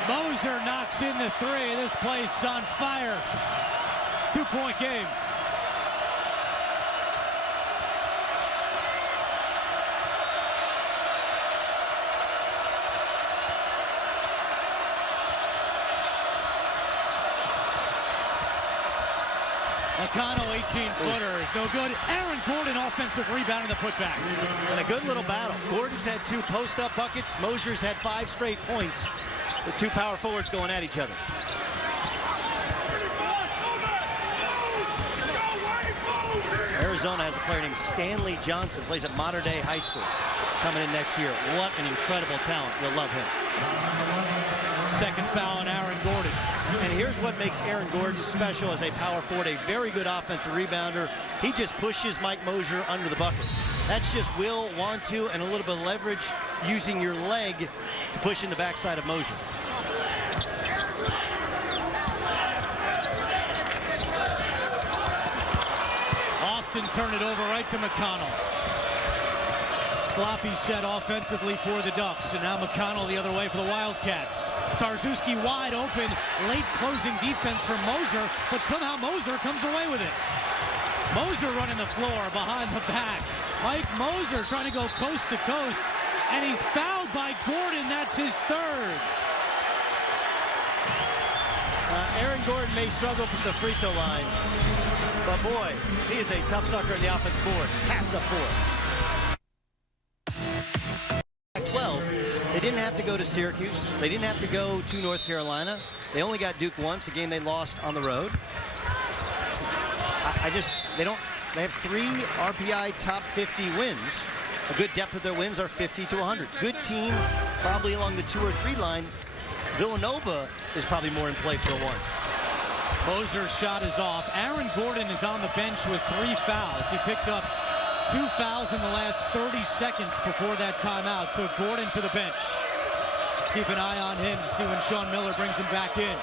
Moser knocks in the three. This place on fire. 2-point game. Mcconnell, 18-footer, is no good. Aaron Gordon, offensive rebound in the putback. And a good little battle. Gordon's had 2 post-up buckets. Moser's had 5 straight points. The 2 power forwards going at each other. Arizona has a player named Stanley Johnson, plays at Mater Dei High School, coming in next year. What an incredible talent. You'll love him. Second foul on Aaron Gordon. And here's what makes Aaron Gordon special as a power forward, a very good offensive rebounder. He just pushes Mike Moser under the bucket. That's just will, want to, and a little bit of leverage using your leg to push in the backside of Moser. Austin turned it over right to Mcconnell. Sloppy set offensively for the Ducks, and now Mcconnell the other way for the Wildcats. Tarczewski wide open, late closing defense from Moser, but somehow Moser comes away with it. Moser running the floor behind the back. Mike Moser trying to go coast to coast, and he's fouled by Gordon. That's his third. Aaron Gordon may struggle from the free throw line, but boy, he is a tough sucker in the offensive boards. Taps up for it. 12, they didn't have to go to Syracuse. They didn't have to go to North Carolina. They only got Duke once, a game they lost on the road. They have 3 RPI top 50 wins. A good depth of their wins are 50 to 100. Good team, probably along the 2 or 3 line. Villanova is probably more in play for a 1. Moser's shot is off. Aaron Gordon is on the bench with 3 fouls. He picked up 2 fouls in the last 30 seconds before that timeout. So Gordon to the bench. Keep an eye on him to see when Sean Miller brings him back in.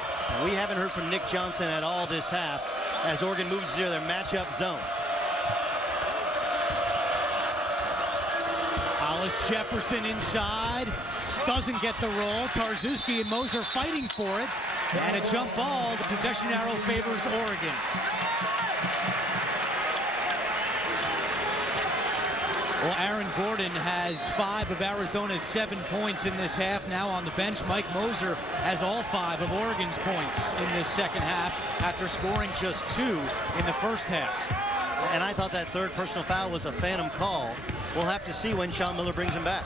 We haven't heard from Nick Johnson at all this half as Oregon moves to their matchup zone. Hollis Jefferson inside. Doesn't get the roll. Tarczewski and Moser fighting for it. And a jump ball. The possession arrow favors Oregon. Well, Aaron Gordon has 5 of Arizona's 7 points in this half. Now on the bench, Mike Moser has all 5 of Oregon's points in this second half after scoring just 2 in the first half. And I thought that 3rd personal foul was a phantom call. We'll have to see when Sean Miller brings him back.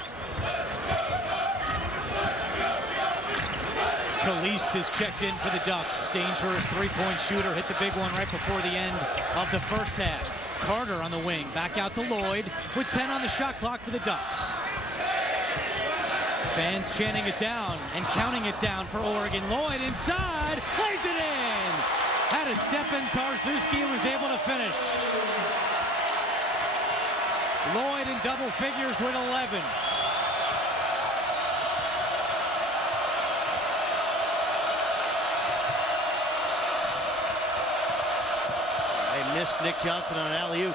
Kalist is checked in for the Ducks. Dangerous 3-point shooter, hit the big one right before the end of the first half. Carter on the wing, back out to Lloyd with 10 on the shot clock for the Ducks. Fans chanting it down and counting it down for Oregon. Lloyd inside, lays it in. Had a step in Tarczewski and was able to finish. Lloyd in double figures with 11. Missed Nick Johnson on an alley-oop.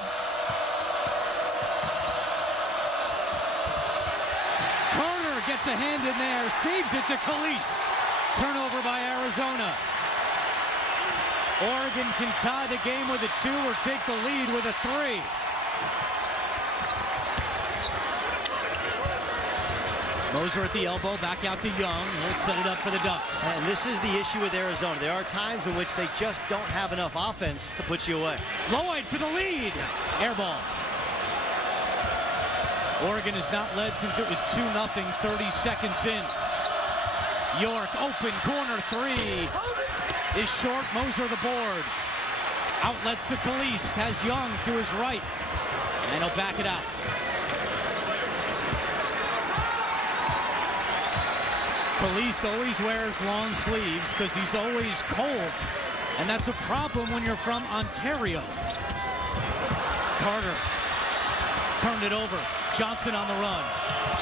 Carter gets a hand in there, saves it to Kalist. Turnover by Arizona. Oregon can tie the game with a 2 or take the lead with a 3. Moser at the elbow, back out to Young. He'll set it up for the Ducks. And this is the issue with Arizona. There are times in which they just don't have enough offense to put you away. Lloyd for the lead. Air ball. Oregon has not led since it was 2-0, 30 seconds in. York, open corner 3. is short. Moser the board. Outlets to Kalist. Has Young to his right. And he'll back it out. Kalist always wears long sleeves because he's always cold. And that's a problem when you're from Ontario. Carter turned it over. Johnson on the run.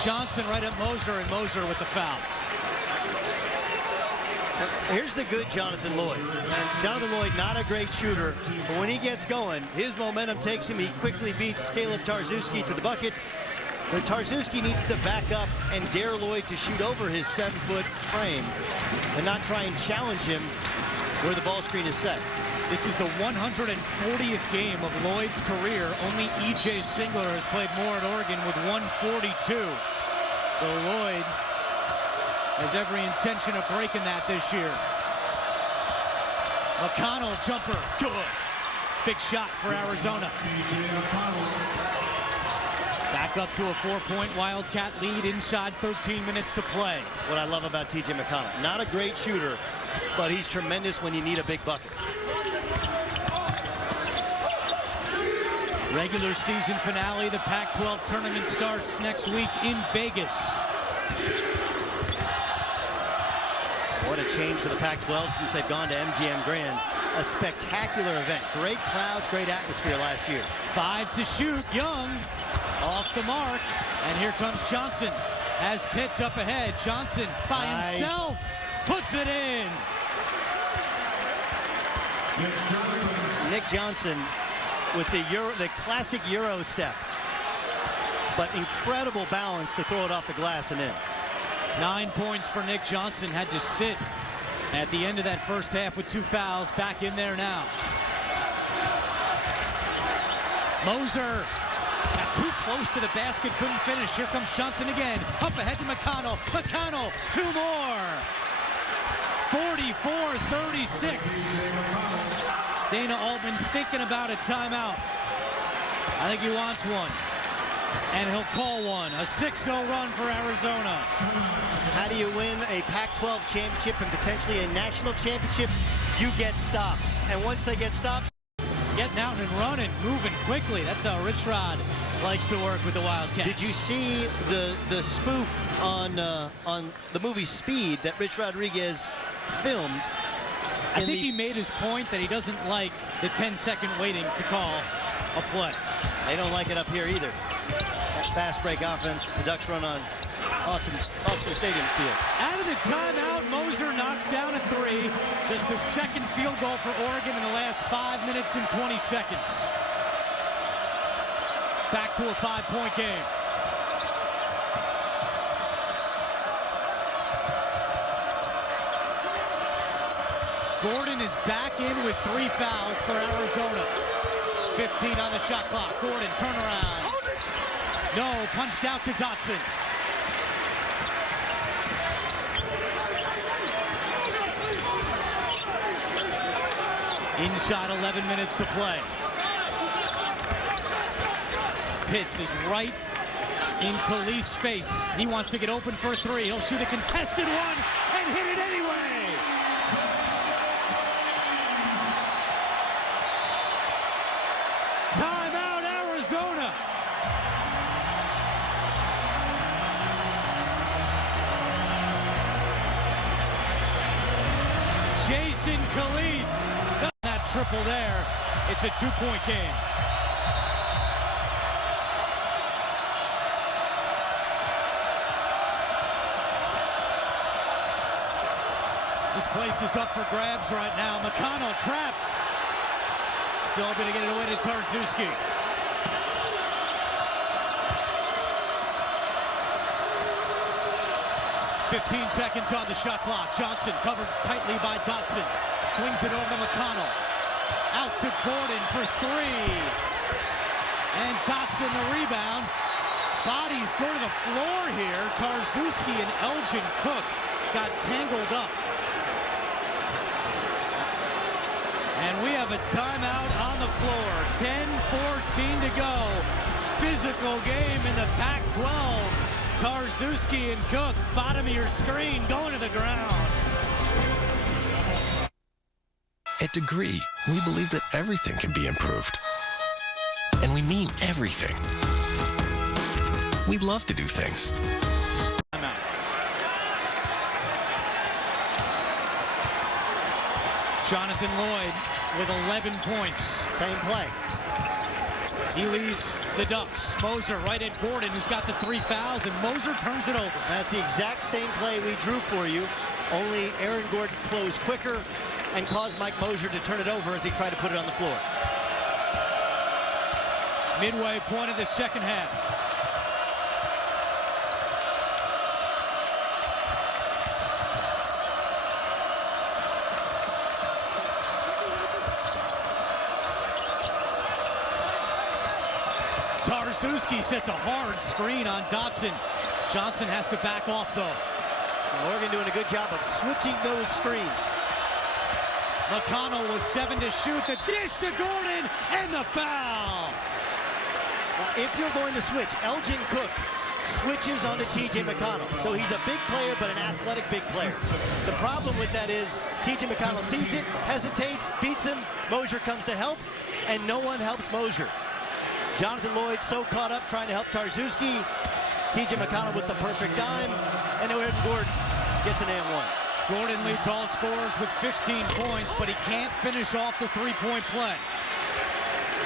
Johnson right at Moser, and Moser with the foul. Here's the good Jonathan Lloyd. And Jonathan Lloyd, not a great shooter, but when he gets going, his momentum takes him. He quickly beats Caleb Tarczewski to the bucket. But Tarczewski needs to back up and dare Lloyd to shoot over his 7-foot frame and not try and challenge him where the ball screen is set. This is the 140th game of Lloyd's career. Only E.J. Singler has played more at Oregon with 142. So Lloyd has every intention of breaking that this year. Mcconnell jumper, good. Big shot for Arizona. Back up to a 4-point Wildcat lead inside 13 minutes to play. What I love about T.J. McConnell. Not a great shooter, but he's tremendous when you need a big bucket. Regular season finale, the Pac-12 tournament starts next week in Vegas. What a change for the Pac-12 since they've gone to MGM Grand. A spectacular event. Great crowds, great atmosphere last year. 5 to shoot. Young off the mark. And here comes Johnson. Has Pitts up ahead. Johnson by himself puts it in. Nick Johnson with the classic Euro step. But incredible balance to throw it off the glass and in. 9 points for Nick Johnson. Had to sit at the end of that first half with 2 fouls. Back in there now. Moser got too close to the basket, couldn't finish. Here comes Johnson again. Up ahead to McConnell. McConnell, 2 more. 44-36. Dana Altman thinking about a timeout. I think he wants one. And he'll call one. A 6-0 run for Arizona. How do you win a Pac-12 championship and potentially a national championship? You get stops. And once they get stops, getting out and running, moving quickly. That's how Rich Rod likes to work with the Wildcats. Did you see the spoof on the movie Speed that Rich Rodriguez filmed? I think he made his point that he doesn't like the 10-second waiting to call a play. They don't like it up here either. That fast break offense, the Ducks run on Austin Stadium field. Out of the timeout, Moser knocks down a 3. Just the second field goal for Oregon in the last 5 minutes and 20 seconds. Back to a 5-point game. Gordon is back in with 3 fouls for Arizona. 15 on the shot clock. Gordon, turnaround. No, punched out to Dodson. Inside 11 minutes to play. Pitts is right in Kalist's face. He wants to get open for a 3. He'll shoot a contested one and hit it anyway. Timeout, Arizona. Jason Kalist. That triple there. It's a 2-point game. This place is up for grabs right now. McConnell trapped. Still going to get it away to Tarczewski. "15 seconds on the shot clock. Johnson covered tightly by Dodson. Swings it over to McConnell. Out to Gordon for 3. And Dodson the rebound. Bodies go to the floor here. Tarczewski and Elgin Cook got tangled up. And we have a timeout on the floor. 10-14 to go. Physical game in the Pac-12. Tarczewski and Cook, bottom of your screen, going to the ground. At Degree, we believe that everything can be improved. And we mean everything. We love to do things. Jonathan Lloyd with 11 points. Same play. He leads the Ducks. Moser right at Gordon, who's got the 3 fouls, and Moser turns it over. That's the exact same play we drew for you, only Aaron Gordon closed quicker and caused Mike Moser to turn it over as he tried to put it on the floor. Midway point of the second half. Tarzuski sets a hard screen on Dodson. Johnson has to back off, though. Oregon doing a good job of switching those screens. Mcconnell with 7 to shoot. The dish to Gordon, and the foul. If you're going to switch, Elgin Cook switches onto T.J. McConnell. So he's a big player, but an athletic big player. The problem with that is T.J. McConnell sees it, hesitates, beats him. Moser comes to help, and no one helps Moser. Jonathan Lloyd so caught up trying to help Tarzuski. T.J. McConnell with the perfect dime, and now Aaron Gordon gets an and one. Gordon leads all scorers with 15 points, but he can't finish off the three-point play.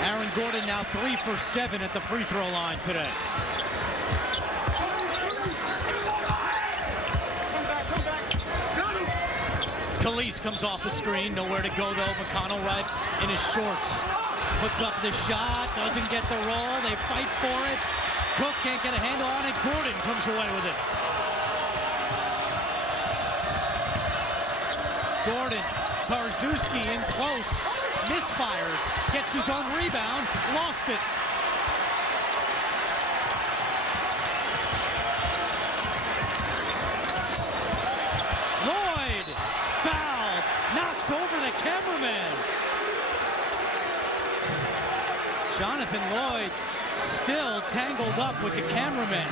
Aaron Gordon now 3 for 7 at the free throw line today. Calise comes off the screen, nowhere to go though. McConnell right in his shorts. Puts up the shot, doesn't get the roll. They fight for it. Cook can't get a handle on it. Gordon comes away with it. Gordon, Tarzuski in close, misfires, gets his own rebound, lost it. Lloyd, fouled, knocks over the cameraman. Jonathan Lloyd still tangled up with the cameraman.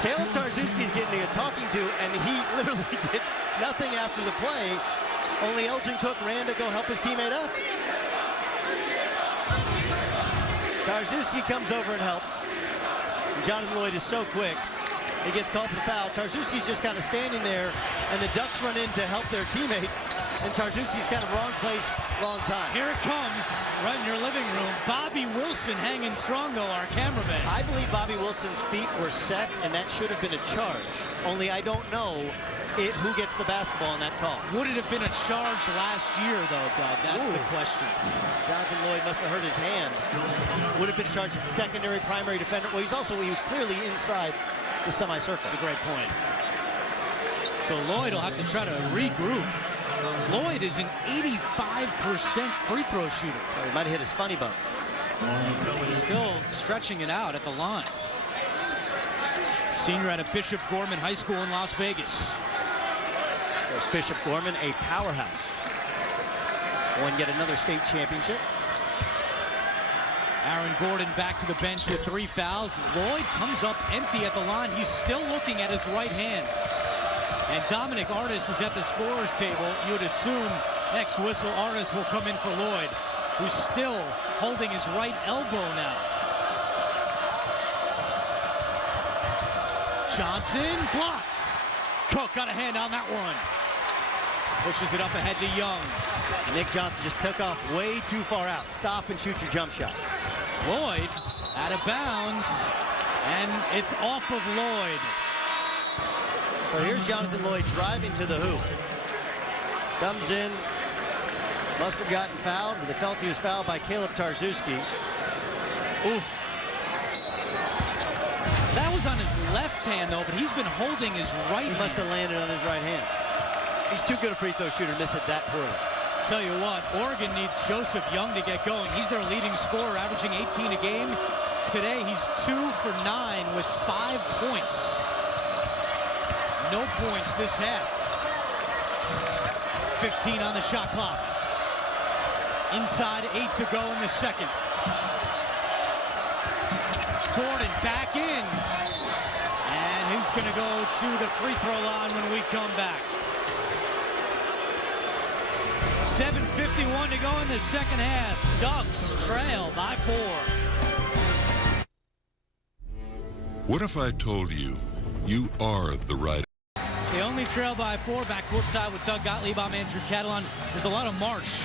Caleb Tarzuski's getting a talking to, and he literally did nothing after the play. Only Elgin Cook ran to go help his teammate up. Tarzuski comes over and helps. And Jonathan Lloyd is so quick. He gets called for the foul. Tarzuski's just kind of standing there, and the Ducks run in to help their teammate. And Tarzuski's kind of wrong place, wrong time. Here it comes, right in your living room. Bobby Wilson hanging strong, though, our cameraman. I believe Bobby Wilson's feet were set, and that should have been a charge. Only I don't know who gets the basketball on that call. Would it have been a charge last year, though, Doug? That's the question. Jonathan Lloyd must have hurt his hand. Would have been charged secondary, primary defender. Well, he was clearly inside the semicircle. That's a great point. So Lloyd will have to try to regroup. Lloyd is an 85% free throw shooter. He might have hit his funny bone. He's still stretching it out at the line. Senior out of Bishop Gorman High School in Las Vegas. There's Bishop Gorman, a powerhouse. Won yet another state championship. Aaron Gordon back to the bench with 3 fouls. Lloyd comes up empty at the line. He's still looking at his right hand. And Dominic Artis is at the scorer's table. You would assume next whistle Artis will come in for Lloyd, who's still holding his right elbow now. Johnson blocked. Cook got a hand on that one. Pushes it up ahead to Young. Nick Johnson just took off way too far out. Stop and shoot your jump shot. Lloyd out of bounds, and it's off of Lloyd. So here's Jonathan Lloyd driving to the hoop. Comes in, must have gotten fouled, but they felt he was fouled by Caleb Tarzuski. Ooh. That was on his left hand, though, but he's been holding his right hand. He must have landed on his right hand. He's too good a free throw shooter to miss it that poorly. Tell you what, Oregon needs Joseph Young to get going. He's their leading scorer, averaging 18 a game. Today, he's 2 for 9 with 5 points. No points this half. 15 on the shot clock. Inside 8 to go in the second. Gordon back in. And he's going to go to the free throw line when we come back. 7:51 to go in the second half. Ducks trail by 4. What if I told you, you are the right? They only trail by 4. Back courtside with Doug Gottlieb. I'm Andrew Catalan. There's a lot of march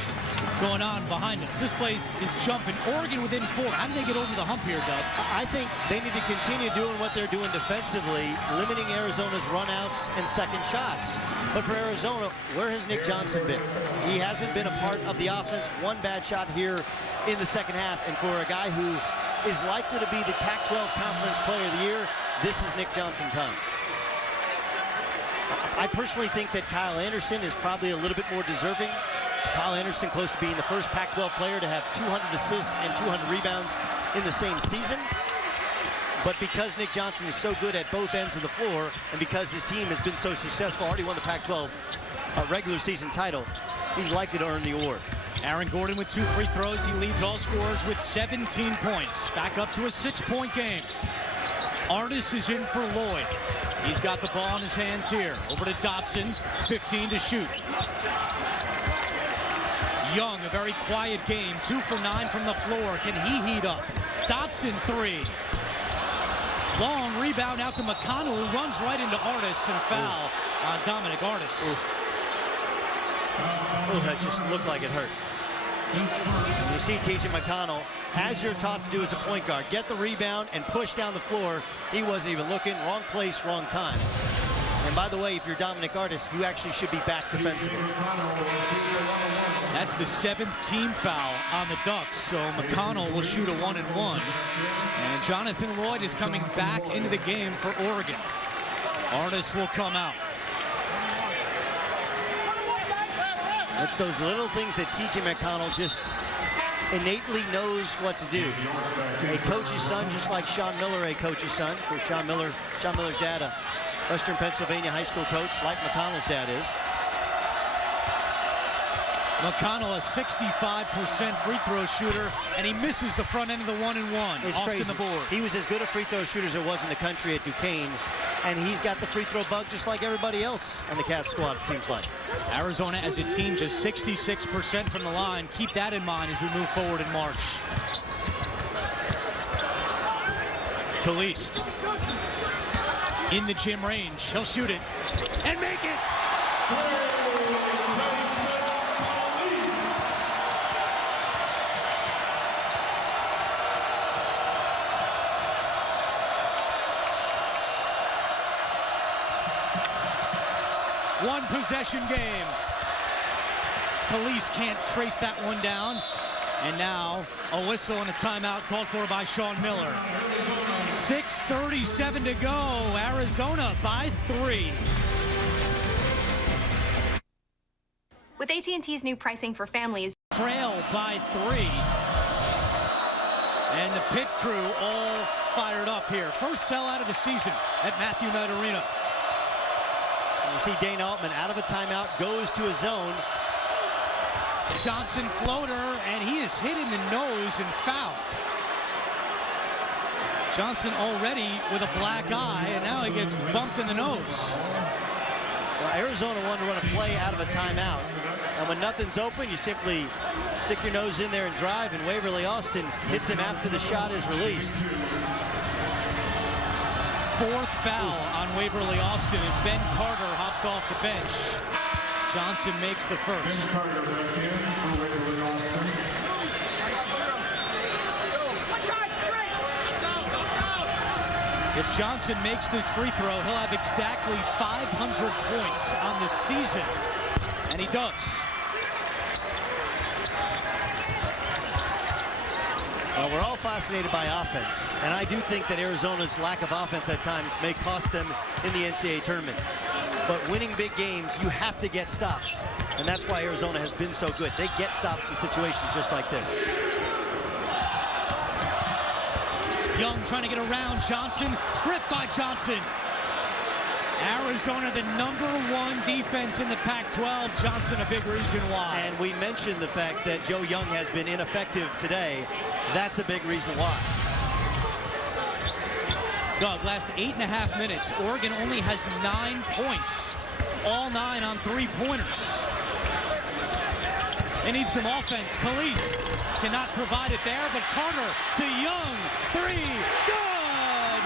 going on behind us. This place is jumping. Oregon within 4. How do they get over the hump here, Doug? I think they need to continue doing what they're doing defensively, limiting Arizona's runouts and second shots. But for Arizona, where has Nick Johnson been? He hasn't been a part of the offense. One bad shot here in the second half. And for a guy who is likely to be the Pac-12 Conference Player of the Year, this is Nick Johnson time. I personally think that Kyle Anderson is probably a little bit more deserving. Kyle Anderson close to being the first Pac-12 player to have 200 assists and 200 rebounds in the same season. But because Nick Johnson is so good at both ends of the floor, and because his team has been so successful, already won the Pac-12 regular season title, he's likely to earn the award. Aaron Gordon with 2 free throws. He leads all scorers with 17 points. Back up to a 6-point game. Artis is in for Lloyd. He's got the ball in his hands here. Over to Dodson, 15 to shoot. Young, a very quiet game. 2 for 9 from the floor. Can he heat up? Dodson, 3. Long rebound out to Mcconnell, who runs right into Artis, and a foul on Dominic Artis. Oh, that just looked like it hurt. You see TJ McConnell, as you're taught to do as a point guard, get the rebound and push down the floor. He wasn't even looking. Wrong place, wrong time. And by the way, if you're Dominic Artis, you actually should be back defensively. That's the 7th team foul on the Ducks, so McConnell will shoot a 1-and-1. And Jonathan Lloyd is coming back into the game for Oregon. Artis will come out. It's those little things that TJ McConnell just innately knows what to do. A coach's son, just like Sean Miller, a coach's son. For Sean Miller's dad, a Western Pennsylvania high school coach, like McConnell's dad is. McConnell, a 65% free throw shooter, and he misses the front end of the 1-and-1. It's Austin crazy. the board. He was as good a free throw shooter as there was in the country at Duquesne, and he's got the free throw bug just like everybody else on the Cats squad, it seems like. Arizona as a team just 66% from the line. Keep that in mind as we move forward in March. Kalist in the gym range. He'll shoot it and make it. One possession game. Police can't trace that one down. And now a whistle and a timeout called for by Sean Miller. 6:37 to go. Arizona by 3. With AT&T's new pricing for families, Trail by 3. And the pit crew all fired up here. First sellout of the season at Matthew Knight Arena. You see Dane Altman out of a timeout, goes to a zone. Johnson floater, and he is hit in the nose and fouled. Johnson already with a black eye, and now he gets bumped in the nose. Well, Arizona wanted to run a play out of a timeout. And when nothing's open, you simply stick your nose in there and drive, and Waverly Austin hits him after the shot is released. 4th foul on Waverly Austin, and Ben Carter hops off the bench. Johnson makes the first. If Johnson makes this free throw, he'll have exactly 500 points on the season, and he does. Well, we're all fascinated by offense, and I do think that Arizona's lack of offense at times may cost them in the NCAA tournament. But winning big games, you have to get stops, and that's why Arizona has been so good. They get stops in situations just like this. Young trying to get around Johnson, stripped by Johnson. Arizona, the #1 defense in the Pac-12. Johnson, a big reason why. And we mentioned the fact that Joe Young has been ineffective today. That's a big reason why. Doug, last 8.5 minutes, Oregon only has 9 points. All 9 on 3-pointers. They need some offense. Calise cannot provide it there, but Carter to Young. Three, good!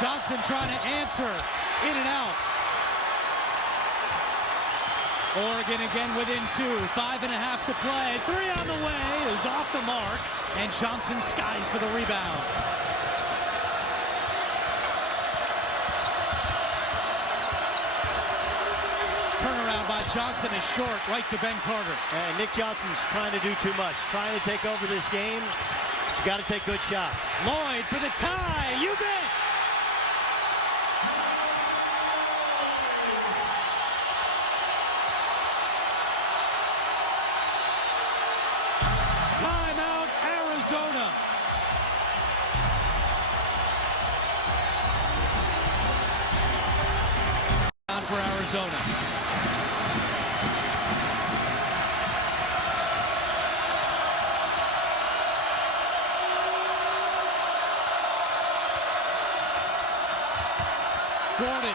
Johnson trying to answer. In and out. Oregon again within 2. 5.5 to play. 3 on the way is off the mark. And Johnson skies for the rebound. Turnaround by Johnson is short. Right to Ben Carter. And Nick Johnson's trying to do too much. Trying to take over this game. You got to take good shots. Lloyd for the tie. You bet. Timeout, Arizona. On for Arizona. Gordon.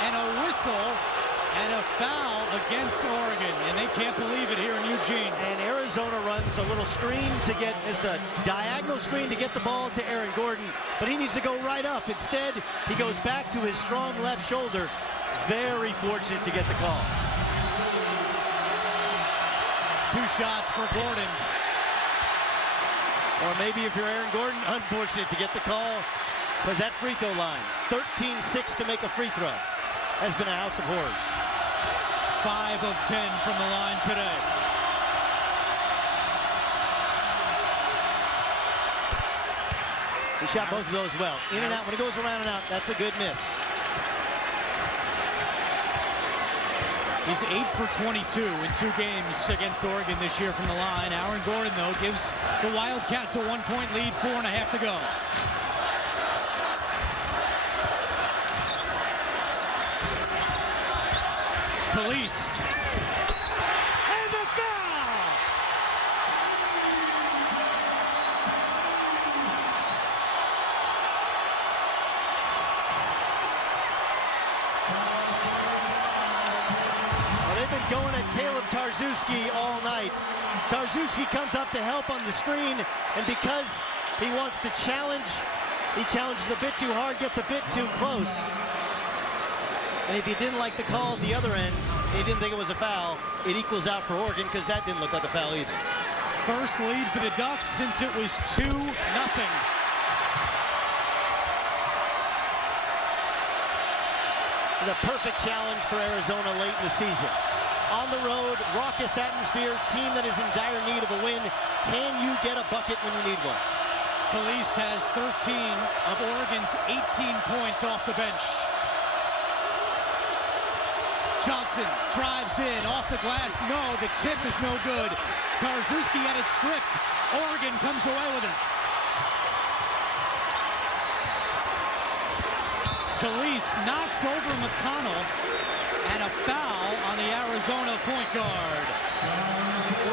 And a whistle. And a foul against Oregon, and they can't believe it here in Eugene. And Arizona runs a little screen to get, it's a diagonal screen to get the ball to Aaron Gordon, but he needs to go right up. Instead, he goes back to his strong left shoulder. Very fortunate to get the call. 2 shots for Gordon. Or maybe if you're Aaron Gordon, unfortunate to get the call, because that free throw line, 13-6 to make a free throw, has been a house of horrors. 5 of 10 from the line today. He shot both of those well. In and out. When he goes around and out, that's a good miss. He's 8 for 22 in 2 games against Oregon this year from the line. Aaron Gordon, though, gives the Wildcats a 1-point lead, 4.5 to go. Caliste. And the foul! Well, they've been going at Caleb Tarczewski all night. Tarczewski comes up to help on the screen, and because he wants to challenge, he challenges a bit too hard, gets a bit too close. And if you didn't like the call at the other end, and you didn't think it was a foul, it equals out for Oregon, because that didn't look like a foul either. First lead for the Ducks since it was 2-0. The perfect challenge for Arizona late in the season. On the road, raucous atmosphere, team that is in dire need of a win. Can you get a bucket when you need one? Caliste has 13 of Oregon's 18 points off the bench. Johnson drives in, off the glass, no, the tip is no good. Tarczewski had it stripped. Oregon comes away with it. Caliste knocks over Mcconnell, and a foul on the Arizona point guard.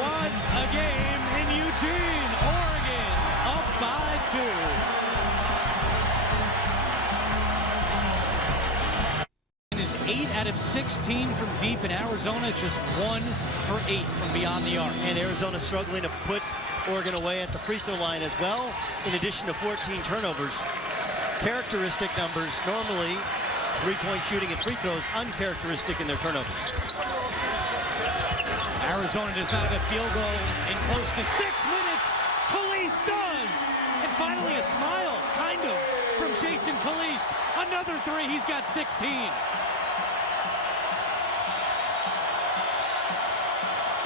What a game in Eugene. Oregon up by 2. Is 8 out of 16 from deep, in Arizona just 1 for 8 from beyond the arc. And Arizona struggling to put Oregon away at the free throw line as well, in addition to 14 turnovers. Characteristic numbers, normally three-point shooting and free throws, uncharacteristic in their turnovers. Arizona does not have a field goal in close to 6 minutes. Caliste does! And finally a smile, kind of, from Jason Caliste. Another 3, he's got 16.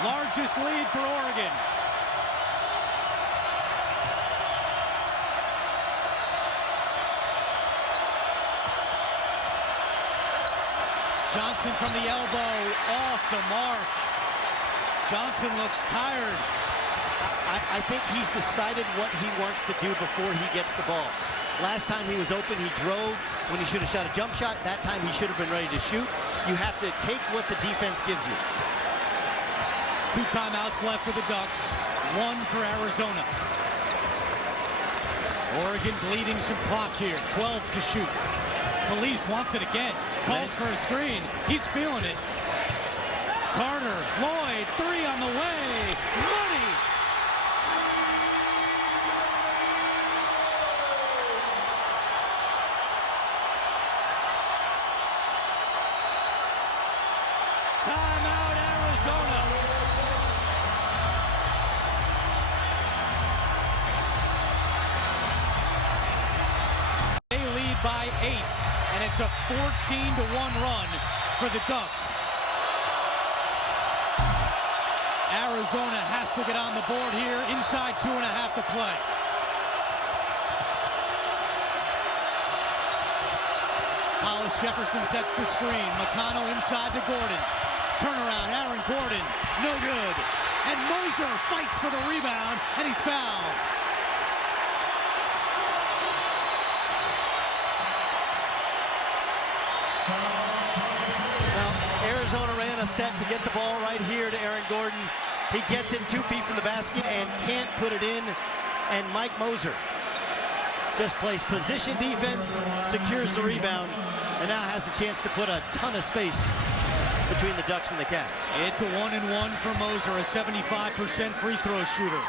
Largest lead for Oregon. Johnson from the elbow, off the mark. Johnson looks tired. I think he's decided what he wants to do before he gets the ball. Last time he was open, he drove when he should have shot a jump shot. That time he should have been ready to shoot. You have to take what the defense gives you. 2 timeouts left for the Ducks, 1 for Arizona. Oregon bleeding some clock here, 12 to shoot. Police wants it again, calls for a screen. He's feeling it. Carter, Lloyd, 3 on the way, money! Timeout, Arizona. They lead by 8, and it's a 14-1 run for the Ducks. Arizona has to get on the board here, inside 2.5 to play. Hollis Jefferson sets the screen. Mcconnell inside to Gordon. Turnaround, Aaron Gordon, no good. And Moser fights for the rebound, and he's fouled. Now, Arizona ran a set to get the ball right here to Aaron Gordon. He gets it 2 feet from the basket and can't put it in. And Mike Moser just plays position defense, secures the rebound, and now has a chance to put a ton of space between the Ducks and the Cats. It's a 1-and-1 for Moser, a 75% free throw shooter.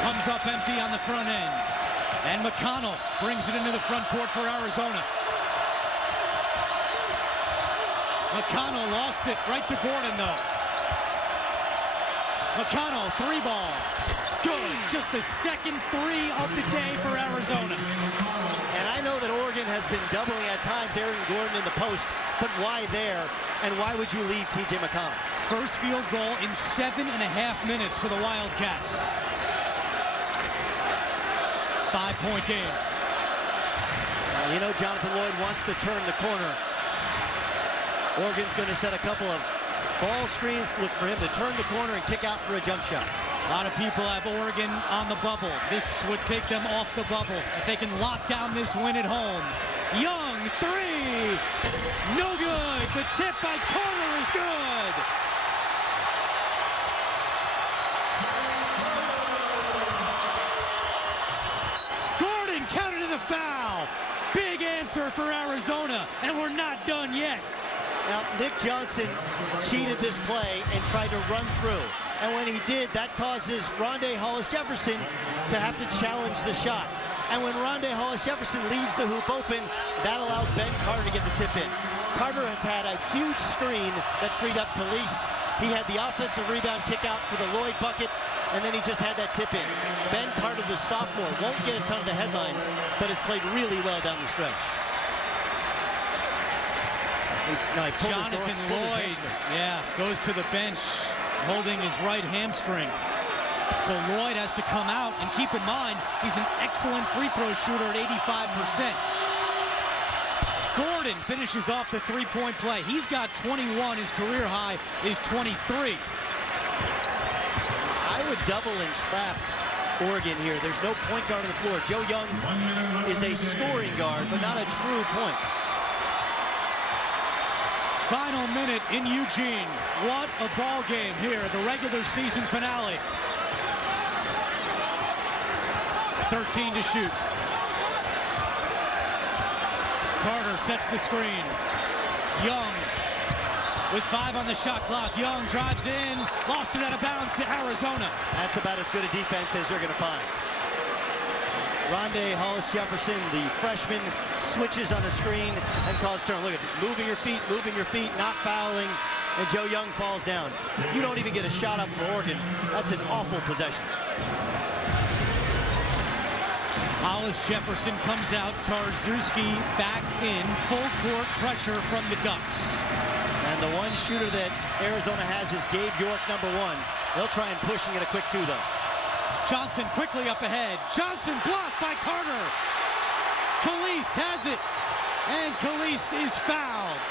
Comes up empty on the front end. And McConnell brings it into the front court for Arizona. McConnell lost it right to Gordon, though. McConnell, 3-ball. Good. Just the second 3 of the day for Arizona. And I know that Oregon has been doubling at times Aaron Gordon in the post, but why there? And why would you leave T.J. McConnell? First field goal in 7.5 minutes for the Wildcats. 5-point game. You know Jonathan Lloyd wants to turn the corner. Oregon's going to set a couple of ball screens, look for him to turn the corner and kick out for a jump shot. A lot of people have Oregon on the bubble. This would take them off the bubble if they can lock down this win at home. Young, 3, no good. The tip by Carter is good. Gordon counted to the foul. Big answer for Arizona, and we're not done yet. Now, Nick Johnson cheated this play and tried to run through. And when he did, that causes Rondé Hollis-Jefferson to have to challenge the shot. And when Rondé Hollis-Jefferson leaves the hoop open, that allows Ben Carter to get the tip in. Carter has had a huge screen that freed up Kalist. He had the offensive rebound kick out for the Lloyd bucket, and then he just had that tip in. Ben Carter, the sophomore, won't get a ton of the headlines, but has played really well down the stretch. Jonathan Lloyd, goes to the bench, holding his right hamstring. So Lloyd has to come out, and keep in mind, he's an excellent free throw shooter at 85%. Gordon finishes off the 3-point play. He's got 21. His career high is 23. I would double and trap Oregon here. There's no point guard on the floor. Joe Young is a scoring guard, but not a true point. Final minute in Eugene. What a ball game here, the regular season finale. 13 to shoot. Carter sets the screen. Young with 5 on the shot clock. Young drives in, lost it out of bounds to Arizona. That's about as good a defense as you're going to find. Rondé Hollis-Jefferson, the freshman, switches on the screen and calls turn. Look at just moving your feet, not fouling, and Joe Young falls down. You don't even get a shot up for Oregon. That's an awful possession. Hollis-Jefferson comes out. Tarczewski back in. Full court pressure from the Ducks. And the one shooter that Arizona has is Gabe York, #1. They'll try and pushing it a quick 2, though. Johnson quickly up ahead. Johnson blocked by Carter. Kalist has it. And Kalist is fouled.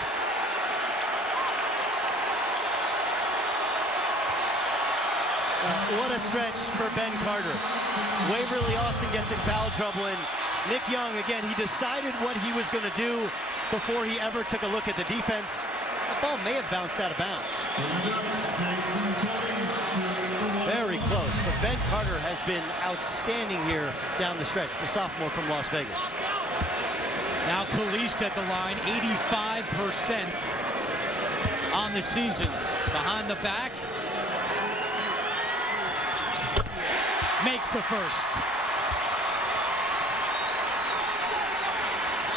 What a stretch for Ben Carter. Waverly Austin gets in foul trouble, and Nick Young, again, he decided what he was going to do before he ever took a look at the defense. The ball may have bounced out of bounds. Very close, but Ben Carter has been outstanding here down the stretch, the sophomore from Las Vegas. Now Kalist at the line, 85% on the season. Behind the back. Makes the first.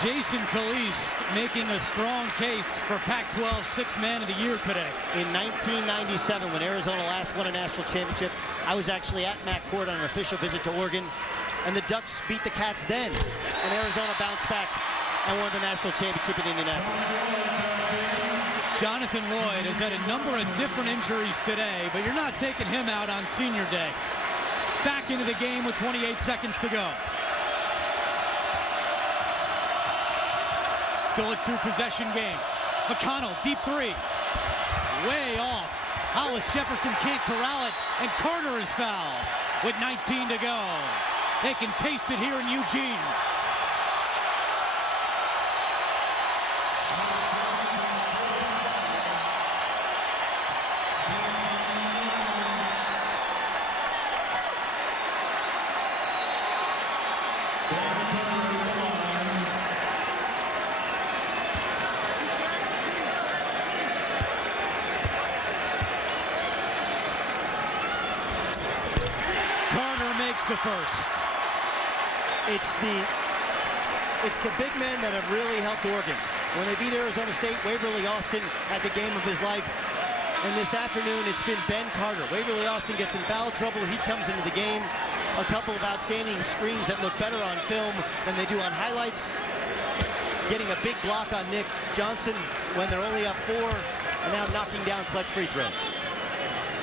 Jason Kalist making a strong case for Pac-12 Sixth Man of the Year today. In 1997, when Arizona last won a national championship, I was actually at Matt Court on an official visit to Oregon, and the Ducks beat the Cats then, and Arizona bounced back and won the national championship in Indianapolis. Jonathan Lloyd has had a number of different injuries today, but you're not taking him out on senior day. Back into the game with 28 seconds to go. Still a two-possession game. Mcconnell, deep three. Way off. Hollis Jefferson can't corral it, and Carter is fouled with 19 to go. They can taste it here in Eugene. The first. It's the big men that have really helped Oregon. When they beat Arizona State, Waverly Austin had the game of his life. And this afternoon, it's been Ben Carter. Waverly Austin gets in foul trouble. He comes into the game. A couple of outstanding screens that look better on film than they do on highlights. Getting a big block on Nick Johnson when they're only up 4. And now knocking down clutch free throws.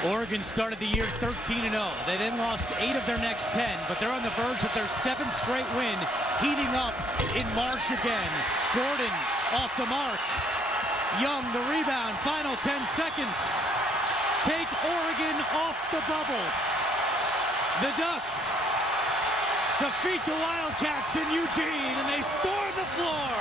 Oregon started the year 13-0. They then lost 8 of their next 10, but they're on the verge of their 7th straight win, heating up in March again. Gordon off the mark. Young, the rebound, final 10 seconds. Take Oregon off the bubble. The Ducks defeat the Wildcats in Eugene, and they storm the floor.